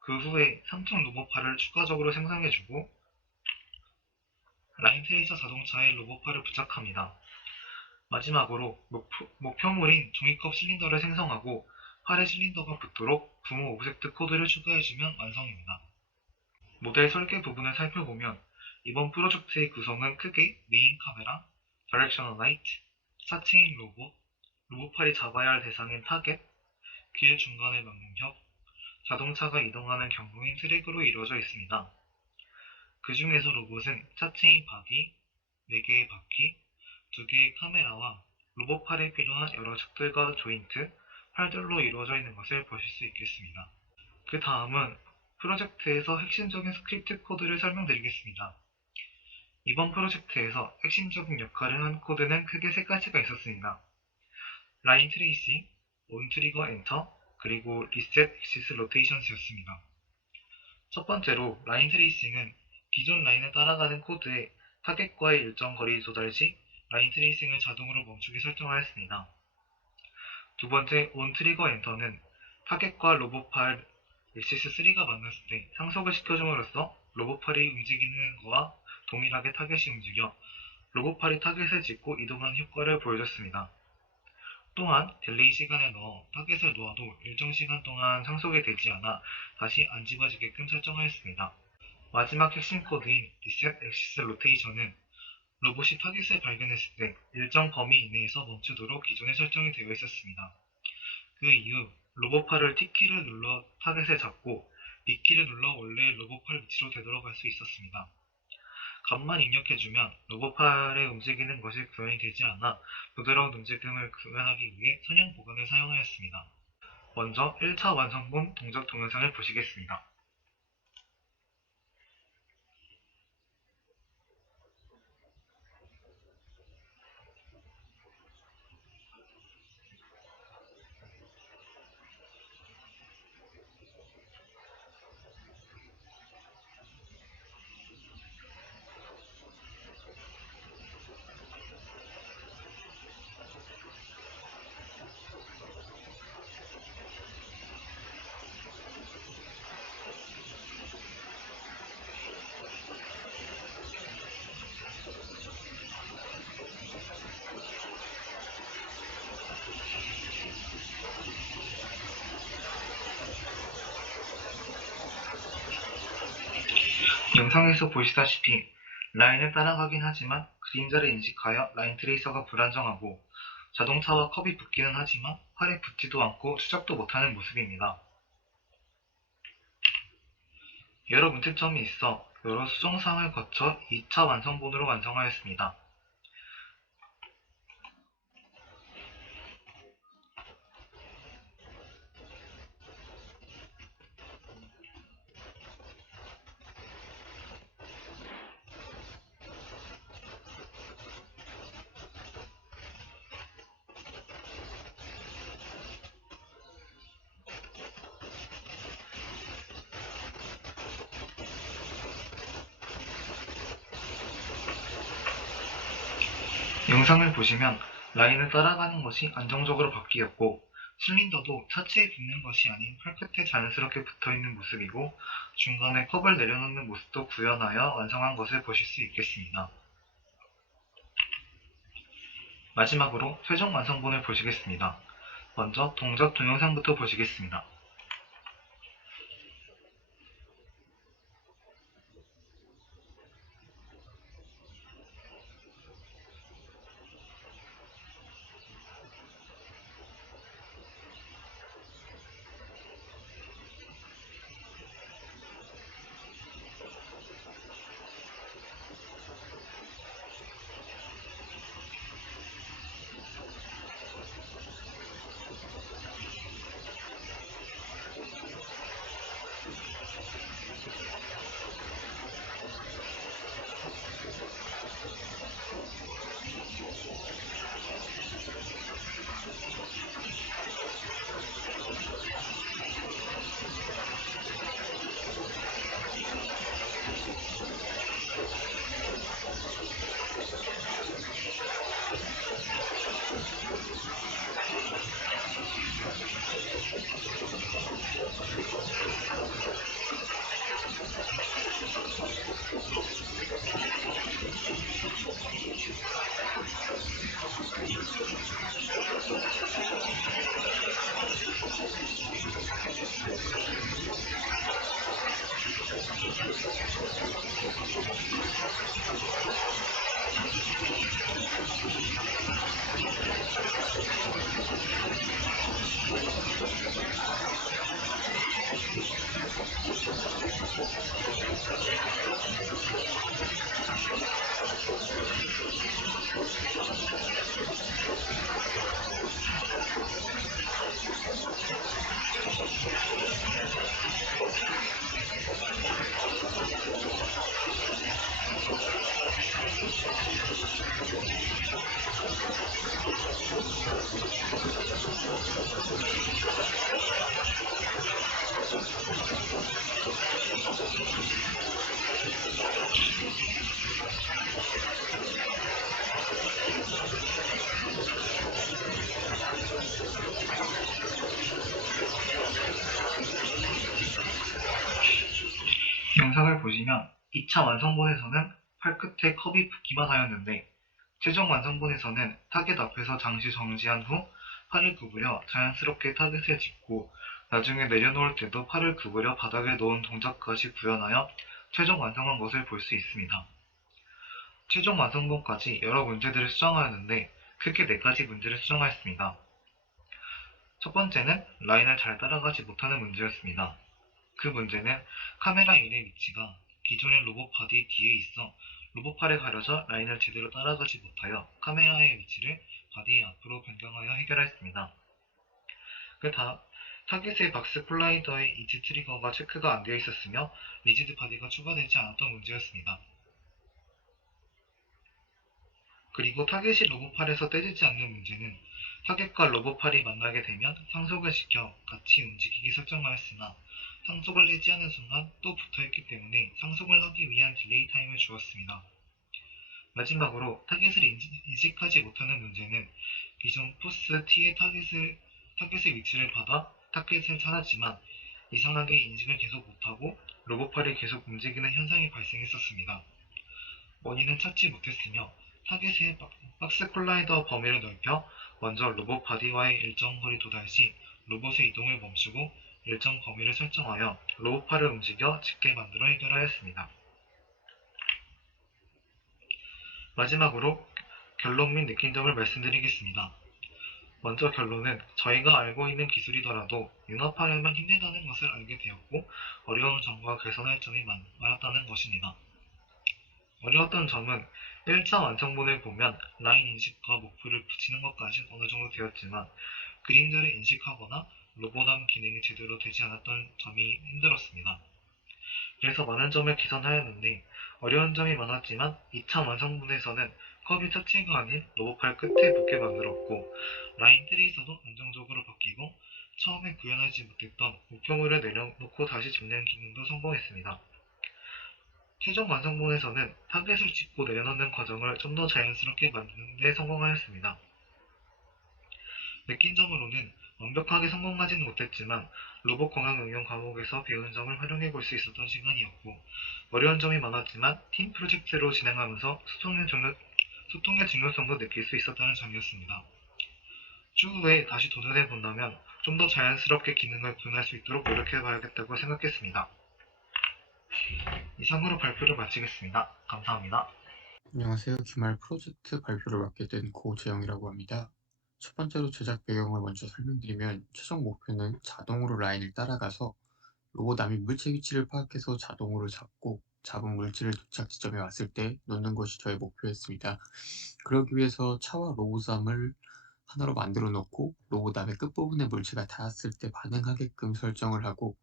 그 후에 3척 로봇팔을 추가적으로 생성해주고 라인 트레이서 자동차에 로봇팔을 부착합니다. 마지막으로 목표물인 종이컵 실린더를 생성하고 팔에 실린더가 붙도록 부모 오브젝트 코드를 추가해주면 완성입니다. 모델 설계 부분을 살펴보면 이번 프로젝트의 구성은 크게 메인 카메라, 다이렉셔널 라이트, 차체인 로봇팔이 잡아야 할 대상인 타겟, 길 중간에 막는 벽, 자동차가 이동하는 경로인 트랙으로 이루어져 있습니다. 그 중에서 로봇은 차체인 바디, 4개의 바퀴, 2개의 카메라와 로봇팔에 필요한 여러 척들과 조인트, 팔들로 이루어져 있는 것을 보실 수 있겠습니다. 그 다음은 프로젝트에서 핵심적인 스크립트 코드를 설명드리겠습니다. 이번 프로젝트에서 핵심적인 역할을 한 코드는 크게 3가지가 있었습니다. 라인 트레이싱, 온 트리거 엔터, 그리고 리셋 엑시스 로테이션스였습니다. 첫 번째로 라인 트레이싱은 기존 라인을 따라가는 코드에 타겟과의 일정 거리 조달 시 라인 트레이싱을 자동으로 멈추게 설정하였습니다. 두 번째 온 트리거 엔터는 타겟과 로봇팔 ECS3가 만났을 때 상속을 시켜줌으로써 로봇팔이 움직이는 것과 동일하게 타겟이 움직여 로봇팔이 타겟을 짚고 이동하는 효과를 보여줬습니다. 또한 딜레이 시간을 넣어 타겟을 놓아도 일정 시간 동안 상속이 되지 않아 다시 안 집어지게끔 설정하였습니다. 마지막 핵심 코드인 Reset Axis Rotation은 로봇이 타겟을 발견했을 때 일정 범위 이내에서 멈추도록 기존에 설정이 되어 있었습니다. 그 이후 로봇팔을 T키를 눌러 타겟을 잡고 B키를 눌러 원래의 로봇팔 위치로 되돌아갈 수 있었습니다. 값만 입력해주면 로봇팔의 움직이는 것이 구현이 되지 않아 부드러운 움직임을 구현하기 위해 선형 보관을 사용하였습니다. 먼저 1차 완성본 동작 동영상을 보시겠습니다. 영상에서 보시다시피 라인을 따라가긴 하지만 그림자를 인식하여 라인 트레이서가 불안정하고 자동차와 컵이 붙기는 하지만 팔에 붙지도 않고 추적도 못하는 모습입니다. 여러 문제점이 있어 여러 수정사항을 거쳐 2차 완성본으로 완성하였습니다. 영상을 보시면 라인을 따라가는 것이 안정적으로 바뀌었고 실린더도 차체에 붙는 것이 아닌 팔끝에 자연스럽게 붙어있는 모습이고 중간에 컵을 내려놓는 모습도 구현하여 완성한 것을 보실 수 있겠습니다. 마지막으로 최종 완성본을 보시겠습니다. 먼저 동작 동영상부터 보시겠습니다. 보시면 2차 완성본에서는 팔 끝에 컵이 붙기만 하였는데 최종 완성본에서는 타겟 앞에서 잠시 정지한 후 팔을 구부려 자연스럽게 타겟을 짚고 나중에 내려놓을 때도 팔을 구부려 바닥에 놓은 동작까지 구현하여 최종 완성한 것을 볼 수 있습니다. 최종 완성본까지 여러 문제들을 수정하였는데 크게 4가지 문제를 수정하였습니다. 첫 번째는 라인을 잘 따라가지 못하는 문제였습니다. 그 문제는 카메라 1의 위치가 기존의 로봇 바디 뒤에 있어 로봇팔에 가려져 라인을 제대로 따라가지 못하여 카메라의 위치를 바디 앞으로 변경하여 해결하였습니다. 그 다음, 타겟의 박스 콜라이더의 이지 트리거가 체크가 안 되어 있었으며 리지드 바디가 추가되지 않았던 문제였습니다. 그리고 타겟이 로봇팔에서 떼지지 않는 문제는 타겟과 로봇팔이 만나게 되면 상속을 시켜 같이 움직이게 설정하였으나 상속을 해제하는 순간 또 붙어있기 때문에 상속을 하기 위한 딜레이 타임을 주었습니다. 마지막으로 타겟을 인식하지 못하는 문제는 기존 포스 T의 타겟의 위치를 받아 타겟을 찾았지만 이상하게 인식을 계속 못하고 로봇팔이 계속 움직이는 현상이 발생했었습니다. 원인은 찾지 못했으며 타겟의 박스 콜라이더 범위를 넓혀 먼저 로봇 바디와의 일정 거리 도달 시 로봇의 이동을 멈추고 일정 범위를 설정하여 로봇팔을 움직여 짚게 만들어 해결하였습니다. 마지막으로 결론 및 느낀 점을 말씀드리겠습니다. 먼저 결론은 저희가 알고 있는 기술이더라도 융합하려면 힘들다는 것을 알게 되었고 어려운 점과 개선할 점이 많았다는 것입니다. 어려웠던 점은 1차 완성본을 보면 라인 인식과 목표를 붙이는 것까지 어느 정도 되었지만 그림자를 인식하거나 로보담 기능이 제대로 되지 않았던 점이 힘들었습니다. 그래서 많은 점을 개선하였는데 어려운 점이 많았지만 2차 완성본에서는 컵이 터치가 아닌 로봇팔 끝에 붙게 만들었고 라인 트레이서도 안정적으로 바뀌고 처음에 구현하지 못했던 목표물을 내려놓고 다시 잡는 기능도 성공했습니다. 최종 완성본에서는 타겟을 짚고 내려놓는 과정을 좀 더 자연스럽게 만드는 데 성공하였습니다. 느낀 점으로는 완벽하게 성공하지는 못했지만 로봇 공학 응용 과목에서 배운 점을 활용해 볼 수 있었던 시간이었고 어려운 점이 많았지만 팀 프로젝트로 진행하면서 소통의 중요성도 느낄 수 있었다는 점이었습니다. 추후에 다시 도전해 본다면 좀 더 자연스럽게 기능을 구현할 수 있도록 노력해 봐야겠다고 생각했습니다. 이상으로 발표를 마치겠습니다. 감사합니다. 안녕하세요. 기말 프로젝트 발표를 맡게 된 고재영이라고 합니다. 첫 번째로 제작 배경을 먼저 설명드리면 최종 목표는 자동으로 라인을 따라가서 로봇암이 물체 위치를 파악해서 자동으로 잡고 잡은 물체를 도착 지점에 왔을 때 놓는 것이 저의 목표였습니다. 그러기 위해서 차와 로봇암을 하나로 만들어 놓고 로봇암의 끝부분에 물체가 닿았을 때 반응하게끔 설정을 하고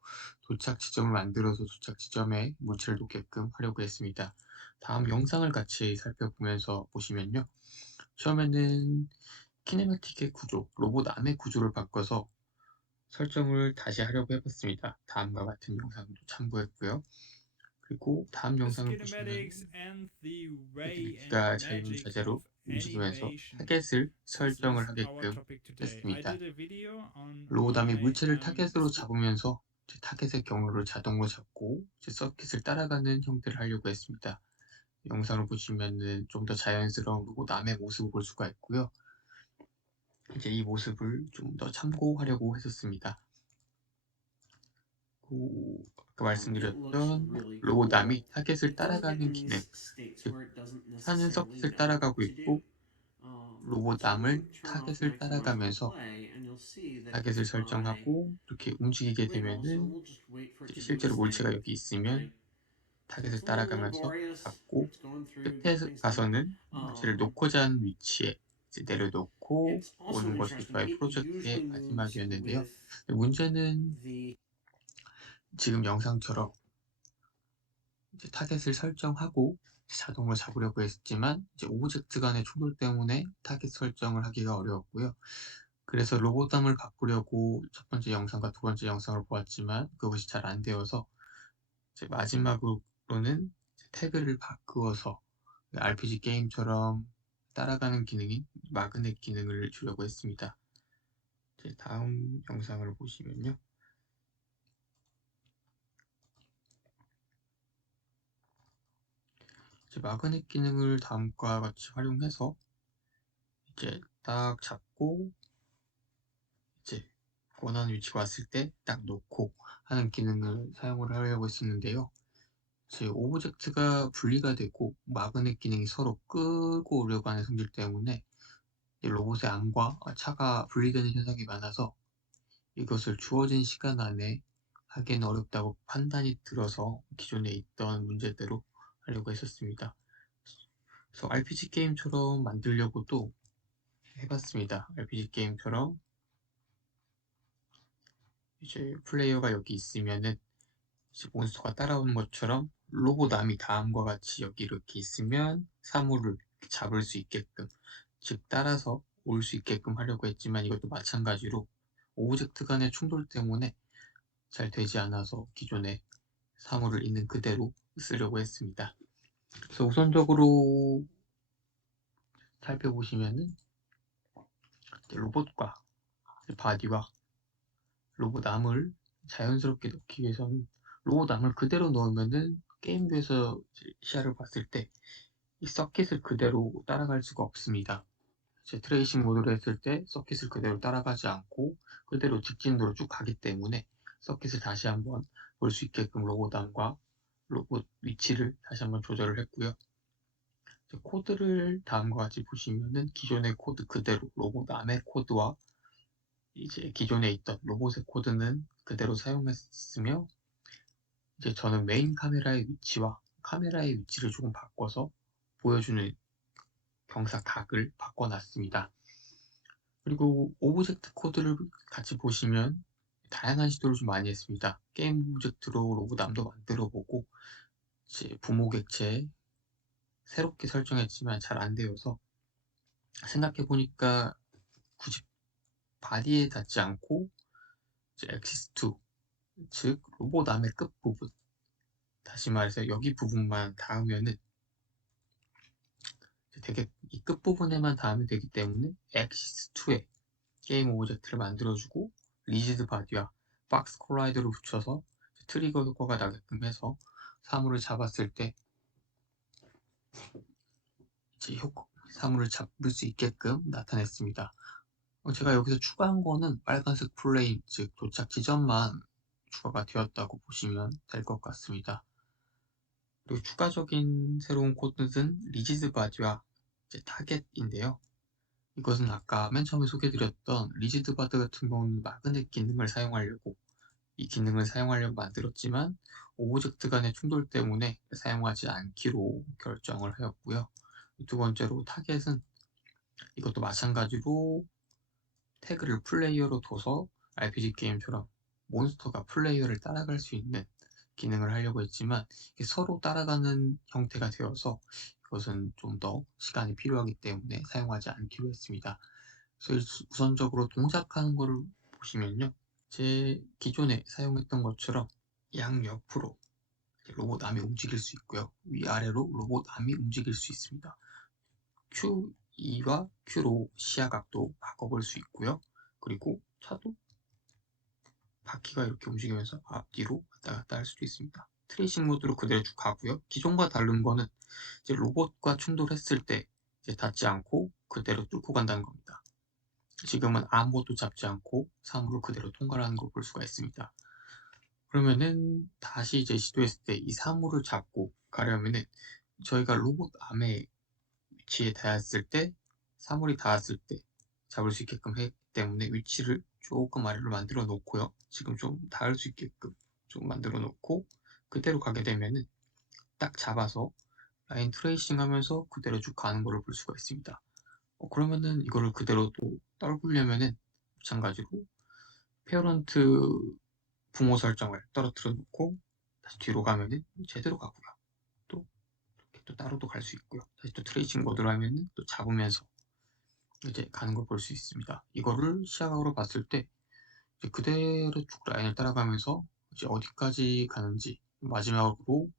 도착 지점을 만들어서 도착 지점에 물체를 놓게끔 하려고 했습니다. 다음 영상을 같이 살펴보면서 보시면요. 처음에는 키네마틱의 구조, 로봇암의 구조를 바꿔서 설정을 다시 하려고 해봤습니다. 다음과 같은 영상도 참고했고요. 그리고 다음 영상을 보시면 기가 자유자재로 움직이면서 타겟을 설정을 하게끔 했습니다. 로봇암이 물체를 타겟으로 잡으면서 타겟의 경로를 자동으로 잡고 서킷을 따라가는 형태를 하려고 했습니다. 영상을 보시면 좀 더 자연스러운 로봇암의 모습을 볼 수가 있고요. 이제 이 모습을 좀 더 참고하려고 했었습니다. 아까 말씀드렸던 로봇암이 타겟을 따라가는 기능, 즉 하는 서킷을 따라가고 있고 로봇암을 타겟을 따라가면서 타겟을 설정하고 이렇게 움직이게 되면은 실제로 물체가 여기 있으면 타겟을 따라가면서 잡고 끝에 가서는 물체를 놓고자 하는 위치에 이제 내려놓고 오는 것이 저의 프로젝트의 마지막이었는데요. 문제는 지금 영상처럼 이제 타겟을 설정하고 자동으로 잡으려고 했지만 이제 오브젝트 간의 충돌 때문에 타겟 설정을 하기가 어려웠고요. 그래서 로봇암을 바꾸려고 첫 번째 영상과 두 번째 영상을 보았지만 그것이 잘 안 되어서 이제 마지막으로는 태그를 바꾸어서 RPG 게임처럼 따라가는 기능인 마그넷 기능을 주려고 했습니다. 이제 다음 영상을 보시면요. 이제 마그넷 기능을 다음과 같이 활용해서 이제 딱 잡고 이제 원하는 위치가 왔을 때 딱 놓고 하는 기능을 사용을 하려고 했었는데요. 이제 오브젝트가 분리가 되고 마그넷 기능이 서로 끌고 오려고 하는 성질 때문에 이 로봇의 암과 차가 분리되는 현상이 많아서 이것을 주어진 시간 안에 하기는 어렵다고 판단이 들어서 기존에 있던 문제대로 하려고 했었습니다. 그래서 RPG 게임처럼 만들려고도 해봤습니다. RPG 게임처럼 이제 플레이어가 여기 있으면은 이제 몬스터가 따라오는 것처럼 로봇 암이 다음과 같이 여기 이렇게 있으면 사물을 잡을 수 있게끔, 즉 따라서 올 수 있게끔 하려고 했지만 이것도 마찬가지로 오브젝트 간의 충돌 때문에 잘 되지 않아서 기존에 사물을 있는 그대로 쓰려고 했습니다. 그래서 우선적으로 살펴보시면은 로봇과 바디와 로봇 암을 자연스럽게 넣기 위해서는 로봇 암을 그대로 넣으면은 게임뷰에서 시야를 봤을 때 이 서킷을 그대로 따라갈 수가 없습니다. 이제 트레이싱 모드로 했을 때 서킷을 그대로 따라가지 않고 그대로 직진도로 쭉 가기 때문에 서킷을 다시 한번 볼 수 있게끔 로봇 암과 로봇 위치를 다시 한번 조절을 했고요. 코드를 다음과 같이 보시면은 기존의 코드 그대로 로봇 암의 코드와 이제 기존에 있던 로봇의 코드는 그대로 사용했으며 이제 저는 메인 카메라의 위치와 카메라의 위치를 조금 바꿔서 보여주는 경사 각을 바꿔놨습니다. 그리고 오브젝트 코드를 같이 보시면 다양한 시도를 좀 많이 했습니다. 게임 오브젝트로 로봇암도 만들어보고 이제 부모 객체 새롭게 설정했지만 잘 안 되어서 생각해보니까 굳이 바디에 닿지 않고 이제 엑시스2 즉 로봇암의 끝부분 다시 말해서 여기 부분만 닿으면은 되게 이 끝부분에만 닿으면 되기 때문에 엑시스2에 게임 오브젝트를 만들어주고 리지드 바디와 박스 콜라이더를 붙여서 트리거 효과가 나게끔 해서 사물을 잡았을 때 이제 사물을 잡을 수 있게끔 나타냈습니다. 제가 여기서 추가한 거는 빨간색 플레임, 즉 도착 지점만 추가가 되었다고 보시면 될 것 같습니다. 그리고 추가적인 새로운 코드는 리지드 바디와 타겟인데요. 이것은 아까 맨 처음에 소개해드렸던 리지드 바드 같은 경우는 마그넷 기능을 사용하려고 이 기능을 사용하려고 만들었지만 오브젝트 간의 충돌 때문에 사용하지 않기로 결정을 하였고요. 두 번째로 타겟은 이것도 마찬가지로 태그를 플레이어로 둬서 RPG 게임처럼 몬스터가 플레이어를 따라갈 수 있는 기능을 하려고 했지만 서로 따라가는 형태가 되어서 이것은 좀 더 시간이 필요하기 때문에 사용하지 않기로 했습니다. 그래서 우선적으로 동작하는 것을 보시면요. 제 기존에 사용했던 것처럼 양옆으로 로봇 암이 움직일 수 있고요. 위아래로 로봇 암이 움직일 수 있습니다. Q2와 Q로 시야각도 바꿔볼 수 있고요. 그리고 차도 바퀴가 이렇게 움직이면서 앞뒤로 왔다 갔다 할 수도 있습니다. 트레이싱 모드로 그대로 쭉 가고요. 기존과 다른 거는 이제 로봇과 충돌했을 때 이제 닿지 않고 그대로 뚫고 간다는 겁니다. 지금은 아무것도 잡지 않고 사물을 그대로 통과하는 걸 볼 수가 있습니다. 그러면은 다시 이제 시도했을 때 이 사물을 잡고 가려면은 저희가 로봇 암의 위치에 닿았을 때 사물이 닿았을 때 잡을 수 있게끔 했기 때문에 위치를 조금 아래로 만들어 놓고요. 지금 좀 닿을 수 있게끔 좀 만들어 놓고 그대로 가게 되면은 딱 잡아서 라인 트레이싱 하면서 그대로 쭉 가는 거를 볼 수가 있습니다. 그러면은 이거를 그대로 또 떨구려면은 마찬가지로 페어런트 부모 설정을 떨어뜨려 놓고 다시 뒤로 가면은 제대로 가고요. 또 이렇게 또 따로도 갈 수 있고요. 다시 또 트레이싱 모드로 하면은 또 잡으면서 이제 가는 걸 볼 수 있습니다. 이거를 시야각으로 봤을 때 이제 그대로 쭉 라인을 따라가면서 이제 어디까지 가는지 마지막으로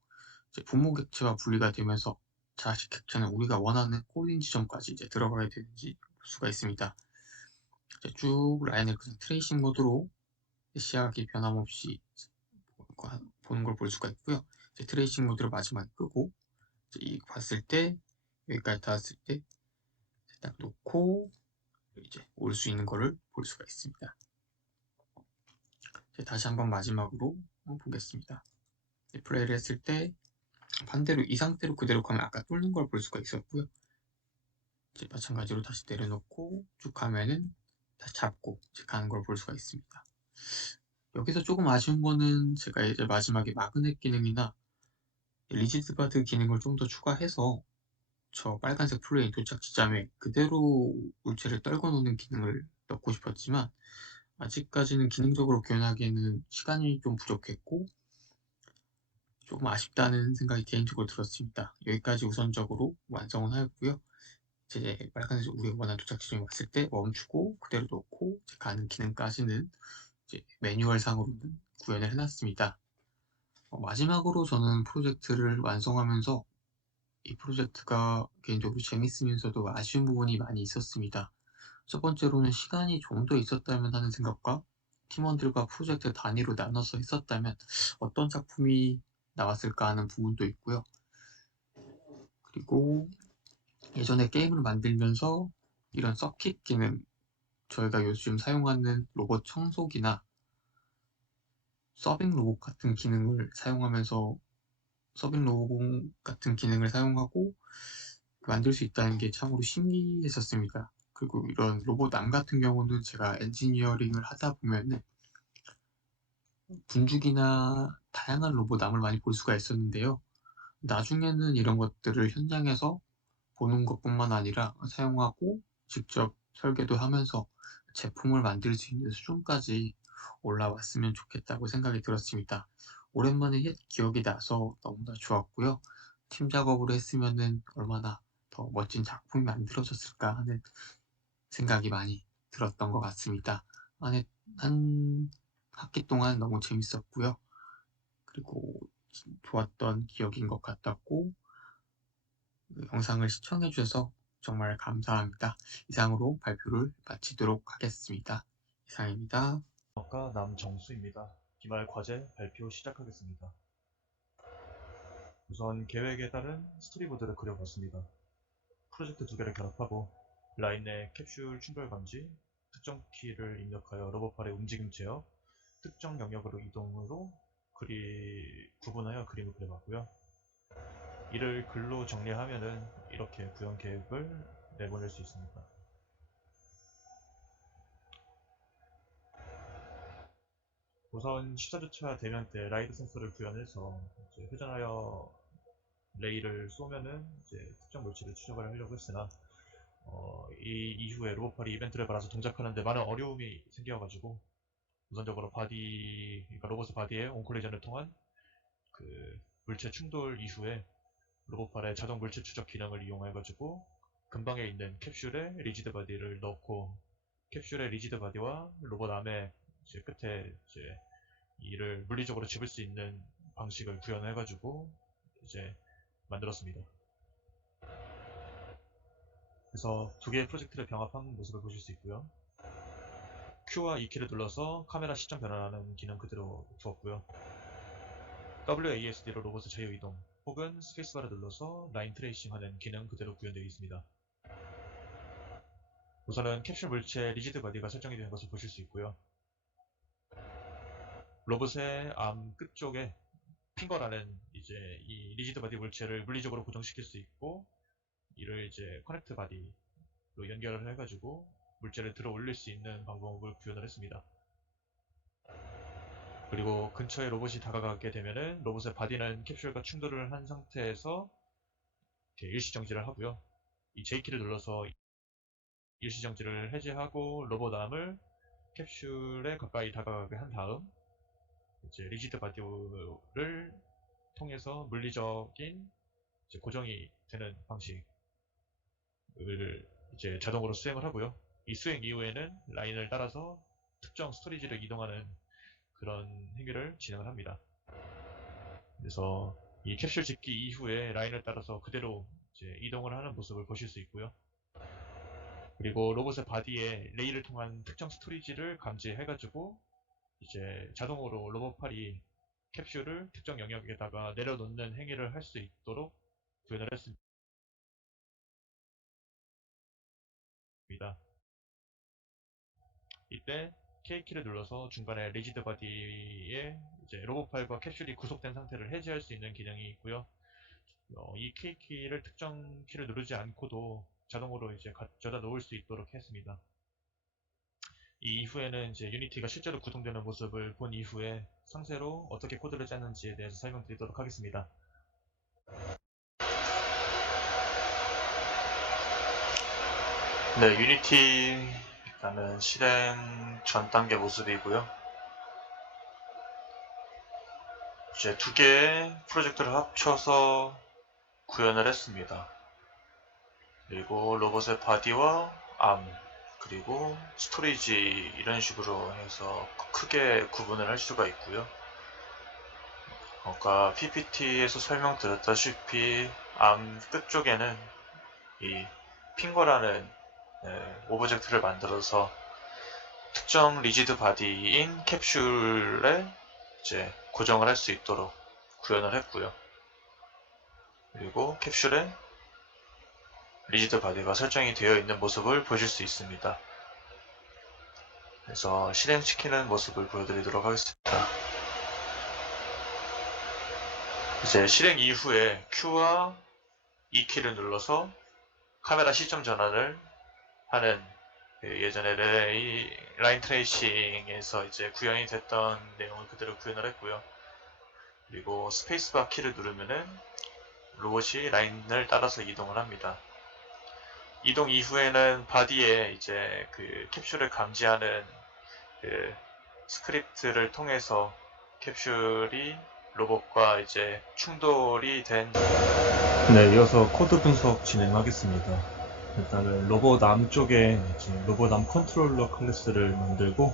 이제 부모 객체와 분리가 되면서 자식 객체는 우리가 원하는 꼬린 지점까지 이제 들어가게 되는지 볼 수가 있습니다. 이제 쭉 라인을 그냥 트레이싱 모드로 시야각이 변함없이 보는 걸 볼 수가 있고요. 이제 트레이싱 모드를 마지막에 끄고 이제 봤을 때 여기까지 닿았을 때 딱 놓고 이제 올 수 있는 거를 볼 수가 있습니다. 이제 다시 한번 마지막으로 보겠습니다. 플레이를 했을 때 반대로 이 상태로 그대로 가면 아까 뚫는 걸 볼 수가 있었고요. 이제 마찬가지로 다시 내려놓고 쭉 가면은 다시 잡고 이제 가는 걸 볼 수가 있습니다. 여기서 조금 아쉬운 거는 제가 이제 마지막에 마그넷 기능이나 리지드 바드 기능을 좀 더 추가해서 저 빨간색 플레인 도착 지점에 그대로 물체를 떨궈 놓는 기능을 넣고 싶었지만 아직까지는 기능적으로 구현하기에는 시간이 좀 부족했고 조금 아쉽다는 생각이 개인적으로 들었습니다. 여기까지 우선적으로 완성은 하였고요. 이제 빨간색 우리가 원하는 도착 지점에 왔을 때 멈추고 그대로 놓고 이제 가는 기능까지는 이제 매뉴얼상으로는 구현을 해놨습니다. 마지막으로 저는 프로젝트를 완성하면서 이 프로젝트가 개인적으로 재밌으면서도 아쉬운 부분이 많이 있었습니다. 첫 번째로는 시간이 좀 더 있었다면 하는 생각과 팀원들과 프로젝트 단위로 나눠서 했었다면 어떤 작품이 나왔을까 하는 부분도 있고요. 그리고 예전에 게임을 만들면서 이런 서킷 기능, 저희가 요즘 사용하는 로봇 청소기나 서빙 로봇 같은 기능을 사용하면서 서빙 로봇 같은 기능을 사용하고 만들 수 있다는 게 참으로 신기했었습니다. 그리고 이런 로봇 암 같은 경우는 제가 엔지니어링을 하다 보면은 분죽이나 다양한 로봇 암을 많이 볼 수가 있었는데요. 나중에는 이런 것들을 현장에서 보는 것뿐만 아니라 사용하고 직접 설계도 하면서 제품을 만들 수 있는 수준까지 올라왔으면 좋겠다고 생각이 들었습니다. 오랜만에 옛 기억이 나서 너무나 좋았고요. 팀 작업으로 했으면은 얼마나 더 멋진 작품이 만들어졌을까 하는 생각이 많이 들었던 것 같습니다. 한 학기 동안 너무 재밌었고요. 그리고 좋았던 기억인 것 같았고 영상을 시청해 주셔서 정말 감사합니다. 이상으로 발표를 마치도록 하겠습니다. 이상입니다. 과 남정수입니다. 기말 과제 발표 시작하겠습니다. 우선 계획에 따른 스토리보드를 그려봤습니다. 프로젝트 두 개를 결합하고 라인 내 캡슐 충돌 감지, 특정 키를 입력하여 로봇팔의 움직임 제어, 특정 영역으로 이동으로 구분하여 그림을 그려봤고요. 이를 글로 정리하면은 이렇게 구현 계획을 내보낼 수 있습니다. 우선 시사주차 대면 때 라이드 센서를 구현해서 이제 회전하여 레이를 쏘면은 이제 특정 물체를 추적을 하려고 했으나 이 이후에 로봇팔이 이벤트를 받아서 동작하는데 많은 어려움이 생겨가지고 우선적으로 그러니까 로봇의 바디에 온콜리전을 통한 그 물체 충돌 이후에 로봇팔의 자동 물체 추적 기능을 이용해가지고 근방에 있는 캡슐에 리지드 바디를 넣고 캡슐의 리지드 바디와 로봇 암의 이제 끝에 이제 이를 물리적으로 집을 수 있는 방식을 구현해가지고 이제 만들었습니다. 그래서 두 개의 프로젝트를 병합한 모습을 보실 수 있고요. Q와 E키를 눌러서 카메라 시점 변환하는 기능 그대로 두었고요. WASD로 로봇의 자유 이동 혹은 스페이스바를 눌러서 라인 트레이싱하는 기능 그대로 구현되어 있습니다. 우선은 캡슐 물체 리지드 바디가 설정이 되는 것을 보실 수 있고요. 로봇의 암 끝쪽에 핑거라는 이제 이 리지드 바디 물체를 물리적으로 고정시킬 수 있고 이를 이제 커넥트 바디로 연결을 해가지고 물체를 들어 올릴 수 있는 방법을 구현을 했습니다. 그리고 근처에 로봇이 다가가게 되면은 로봇의 바디는 캡슐과 충돌을 한 상태에서 일시정지를 하고요. 이 J키를 눌러서 일시정지를 해제하고 로봇 암을 캡슐에 가까이 다가가게 한 다음 이제 리지드 바디를 통해서 물리적인 이제 고정이 되는 방식을 이제 자동으로 수행을 하고요. 이 수행 이후에는 라인을 따라서 특정 스토리지를 이동하는 그런 행위를 진행을 합니다. 그래서 이 캡슐 집기 이후에 라인을 따라서 그대로 이제 이동을 하는 모습을 보실 수 있고요. 그리고 로봇의 바디에 레이를 통한 특정 스토리지를 감지해가지고 이제 자동으로 로봇팔이 캡슐을 특정 영역에다가 내려놓는 행위를 할 수 있도록 구현을 했습니다. 이때 K키를 눌러서 중간에 리지드 바디에 이제 로봇 파일과 캡슐이 구속된 상태를 해제할 수 있는 기능이 있고요. 이 K키를 특정 키를 누르지 않고도 자동으로 이제 가져다 놓을 수 있도록 했습니다. 이 이후에는 이제 유니티가 실제로 구동되는 모습을 본 이후에 상세로 어떻게 코드를 짰는지에 대해서 설명드리도록 하겠습니다. 네, 유니티 일단은 실행 전 단계 모습이고요. 이제 두 개의 프로젝트를 합쳐서 구현을 했습니다. 그리고 로봇의 바디와 암, 그리고 스토리지 이런 식으로 해서 크게 구분을 할 수가 있고요. 아까 PPT에서 설명드렸다시피 암 끝쪽에는 이 핑거라는 오브젝트를 만들어서 특정 리지드 바디인 캡슐에 이제 고정을 할 수 있도록 구현을 했고요. 그리고 캡슐에 리지드 바디가 설정이 되어 있는 모습을 보실 수 있습니다. 그래서 실행시키는 모습을 보여드리도록 하겠습니다. 이제 실행 이후에 Q와 E키를 눌러서 카메라 시점 전환을 하는 예전에 라인 트레이싱에서 이제 구현이 됐던 내용을 그대로 구현을 했고요. 그리고 스페이스바 키를 누르면은 로봇이 라인을 따라서 이동을 합니다. 이동 이후에는 바디에 이제 그 캡슐을 감지하는 그 스크립트를 통해서 캡슐이 로봇과 이제 충돌이 된. 네, 이어서 코드 분석 진행하겠습니다. 일단은 로봇 암 쪽에 이제 로봇 암 컨트롤러 클래스를 만들고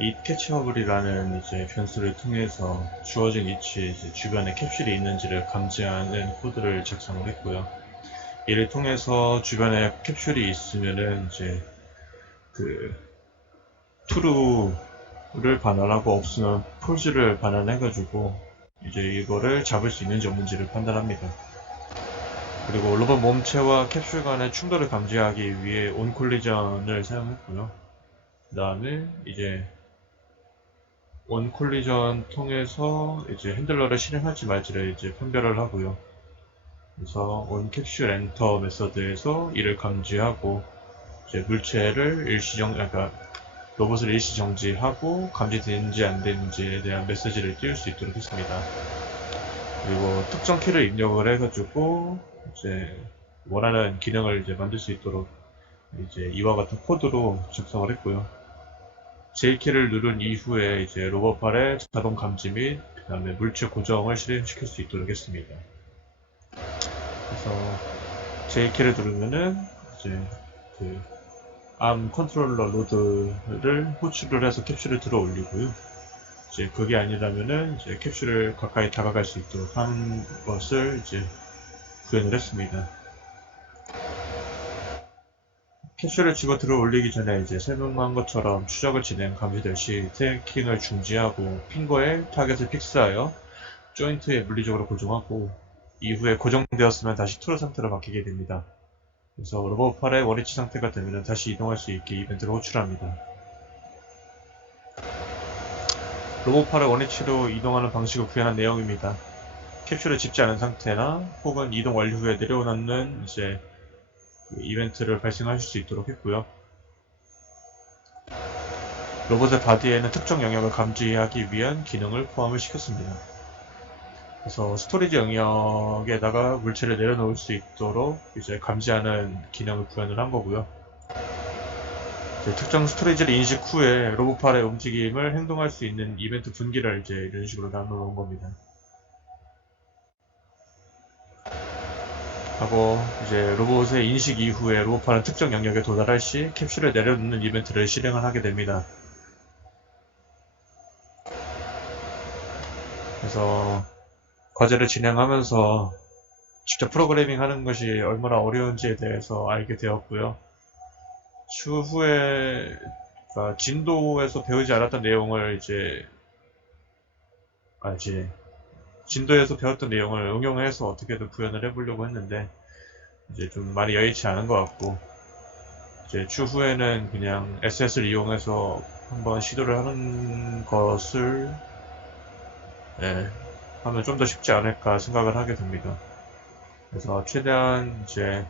이 캐치어블이라는 이제 변수를 통해서 주어진 위치에 이제 주변에 캡슐이 있는지를 감지하는 코드를 작성을 했고요. 이를 통해서 주변에 캡슐이 있으면은 이제 그 true를 반환하고 없으면 false를 반환해가지고 이제 이거를 잡을 수 있는지 없는지를 판단합니다. 그리고 로봇 몸체와 캡슐 간의 충돌을 감지하기 위해 온 콜리전을 사용했고요. 그 다음에 이제 온 콜리전 통해서 이제 핸들러를 실행할지 말지를 이제 판별을 하고요. 그래서 온 캡슐 엔터 메서드에서 이를 감지하고 이제 물체를 그러니까 로봇을 일시 정지하고 감지되는지 안 되는지에 대한 메시지를 띄울 수 있도록 했습니다. 그리고 특정 키를 입력을 해가지고 이제 원하는 기능을 이제 만들 수 있도록 이제 이와 같은 코드로 작성을 했고요. J키를 누른 이후에 이제 로봇팔의 자동 감지 및 그 다음에 물체 고정을 실행시킬 수 있도록 했습니다. 그래서 J키를 누르면은 이제 그 암 컨트롤러 로드를 호출을 해서 캡슐을 들어 올리고요. 이제 그게 아니라면은 이제 캡슐을 가까이 다가갈 수 있도록 하는 것을 이제 구현을 했습니다. 캡슐을 집어 들어 올리기 전에 이제 설명한 것처럼 추적을 진행 감지될 시 트래킹을 중지하고 핑거에 타겟을 픽스하여 조인트에 물리적으로 고정하고 이후에 고정되었으면 다시 트루 상태로 바뀌게 됩니다. 그래서 로봇팔의 원위치 상태가 되면 다시 이동할 수 있게 이벤트를 호출합니다. 로봇팔의 원위치로 이동하는 방식을 구현한 내용입니다. 캡슐을 집지 않은 상태나 혹은 이동 완료 후에 내려놓는 이제 그 이벤트를 발생하실 수 있도록 했고요. 로봇의 바디에는 특정 영역을 감지하기 위한 기능을 포함을 시켰습니다. 그래서 스토리지 영역에다가 물체를 내려놓을 수 있도록 이제 감지하는 기능을 구현을 한 거고요. 특정 스토리지를 인식 후에 로봇팔의 움직임을 행동할 수 있는 이벤트 분기를 이제 이런 식으로 나눠 놓은 겁니다. 하고 이제 로봇의 인식 이후에 로봇팔은 특정 영역에 도달할 시 캡슐을 내려놓는 이벤트를 실행을 하게 됩니다. 그래서 과제를 진행하면서 직접 프로그래밍 하는 것이 얼마나 어려운지에 대해서 알게 되었고요. 추후에 그러니까 진도에서 배우지 않았던 내용을 이제 진도에서 배웠던 내용을 응용해서 어떻게든 구현을 해보려고 했는데 이제 좀 많이 여의치 않은 것 같고, 이제 추후에는 그냥 SS를 이용해서 한번 시도를 하는 것을 하면 좀 더 쉽지 않을까 생각을 하게 됩니다. 그래서 최대한 이제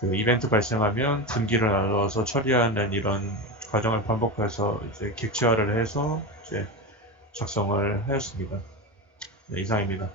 그 이벤트 발생하면 분기를 나눠서 처리하는 이런 과정을 반복해서 이제 객체화를 해서 이제 작성을 하였습니다. 네, 이상입니다.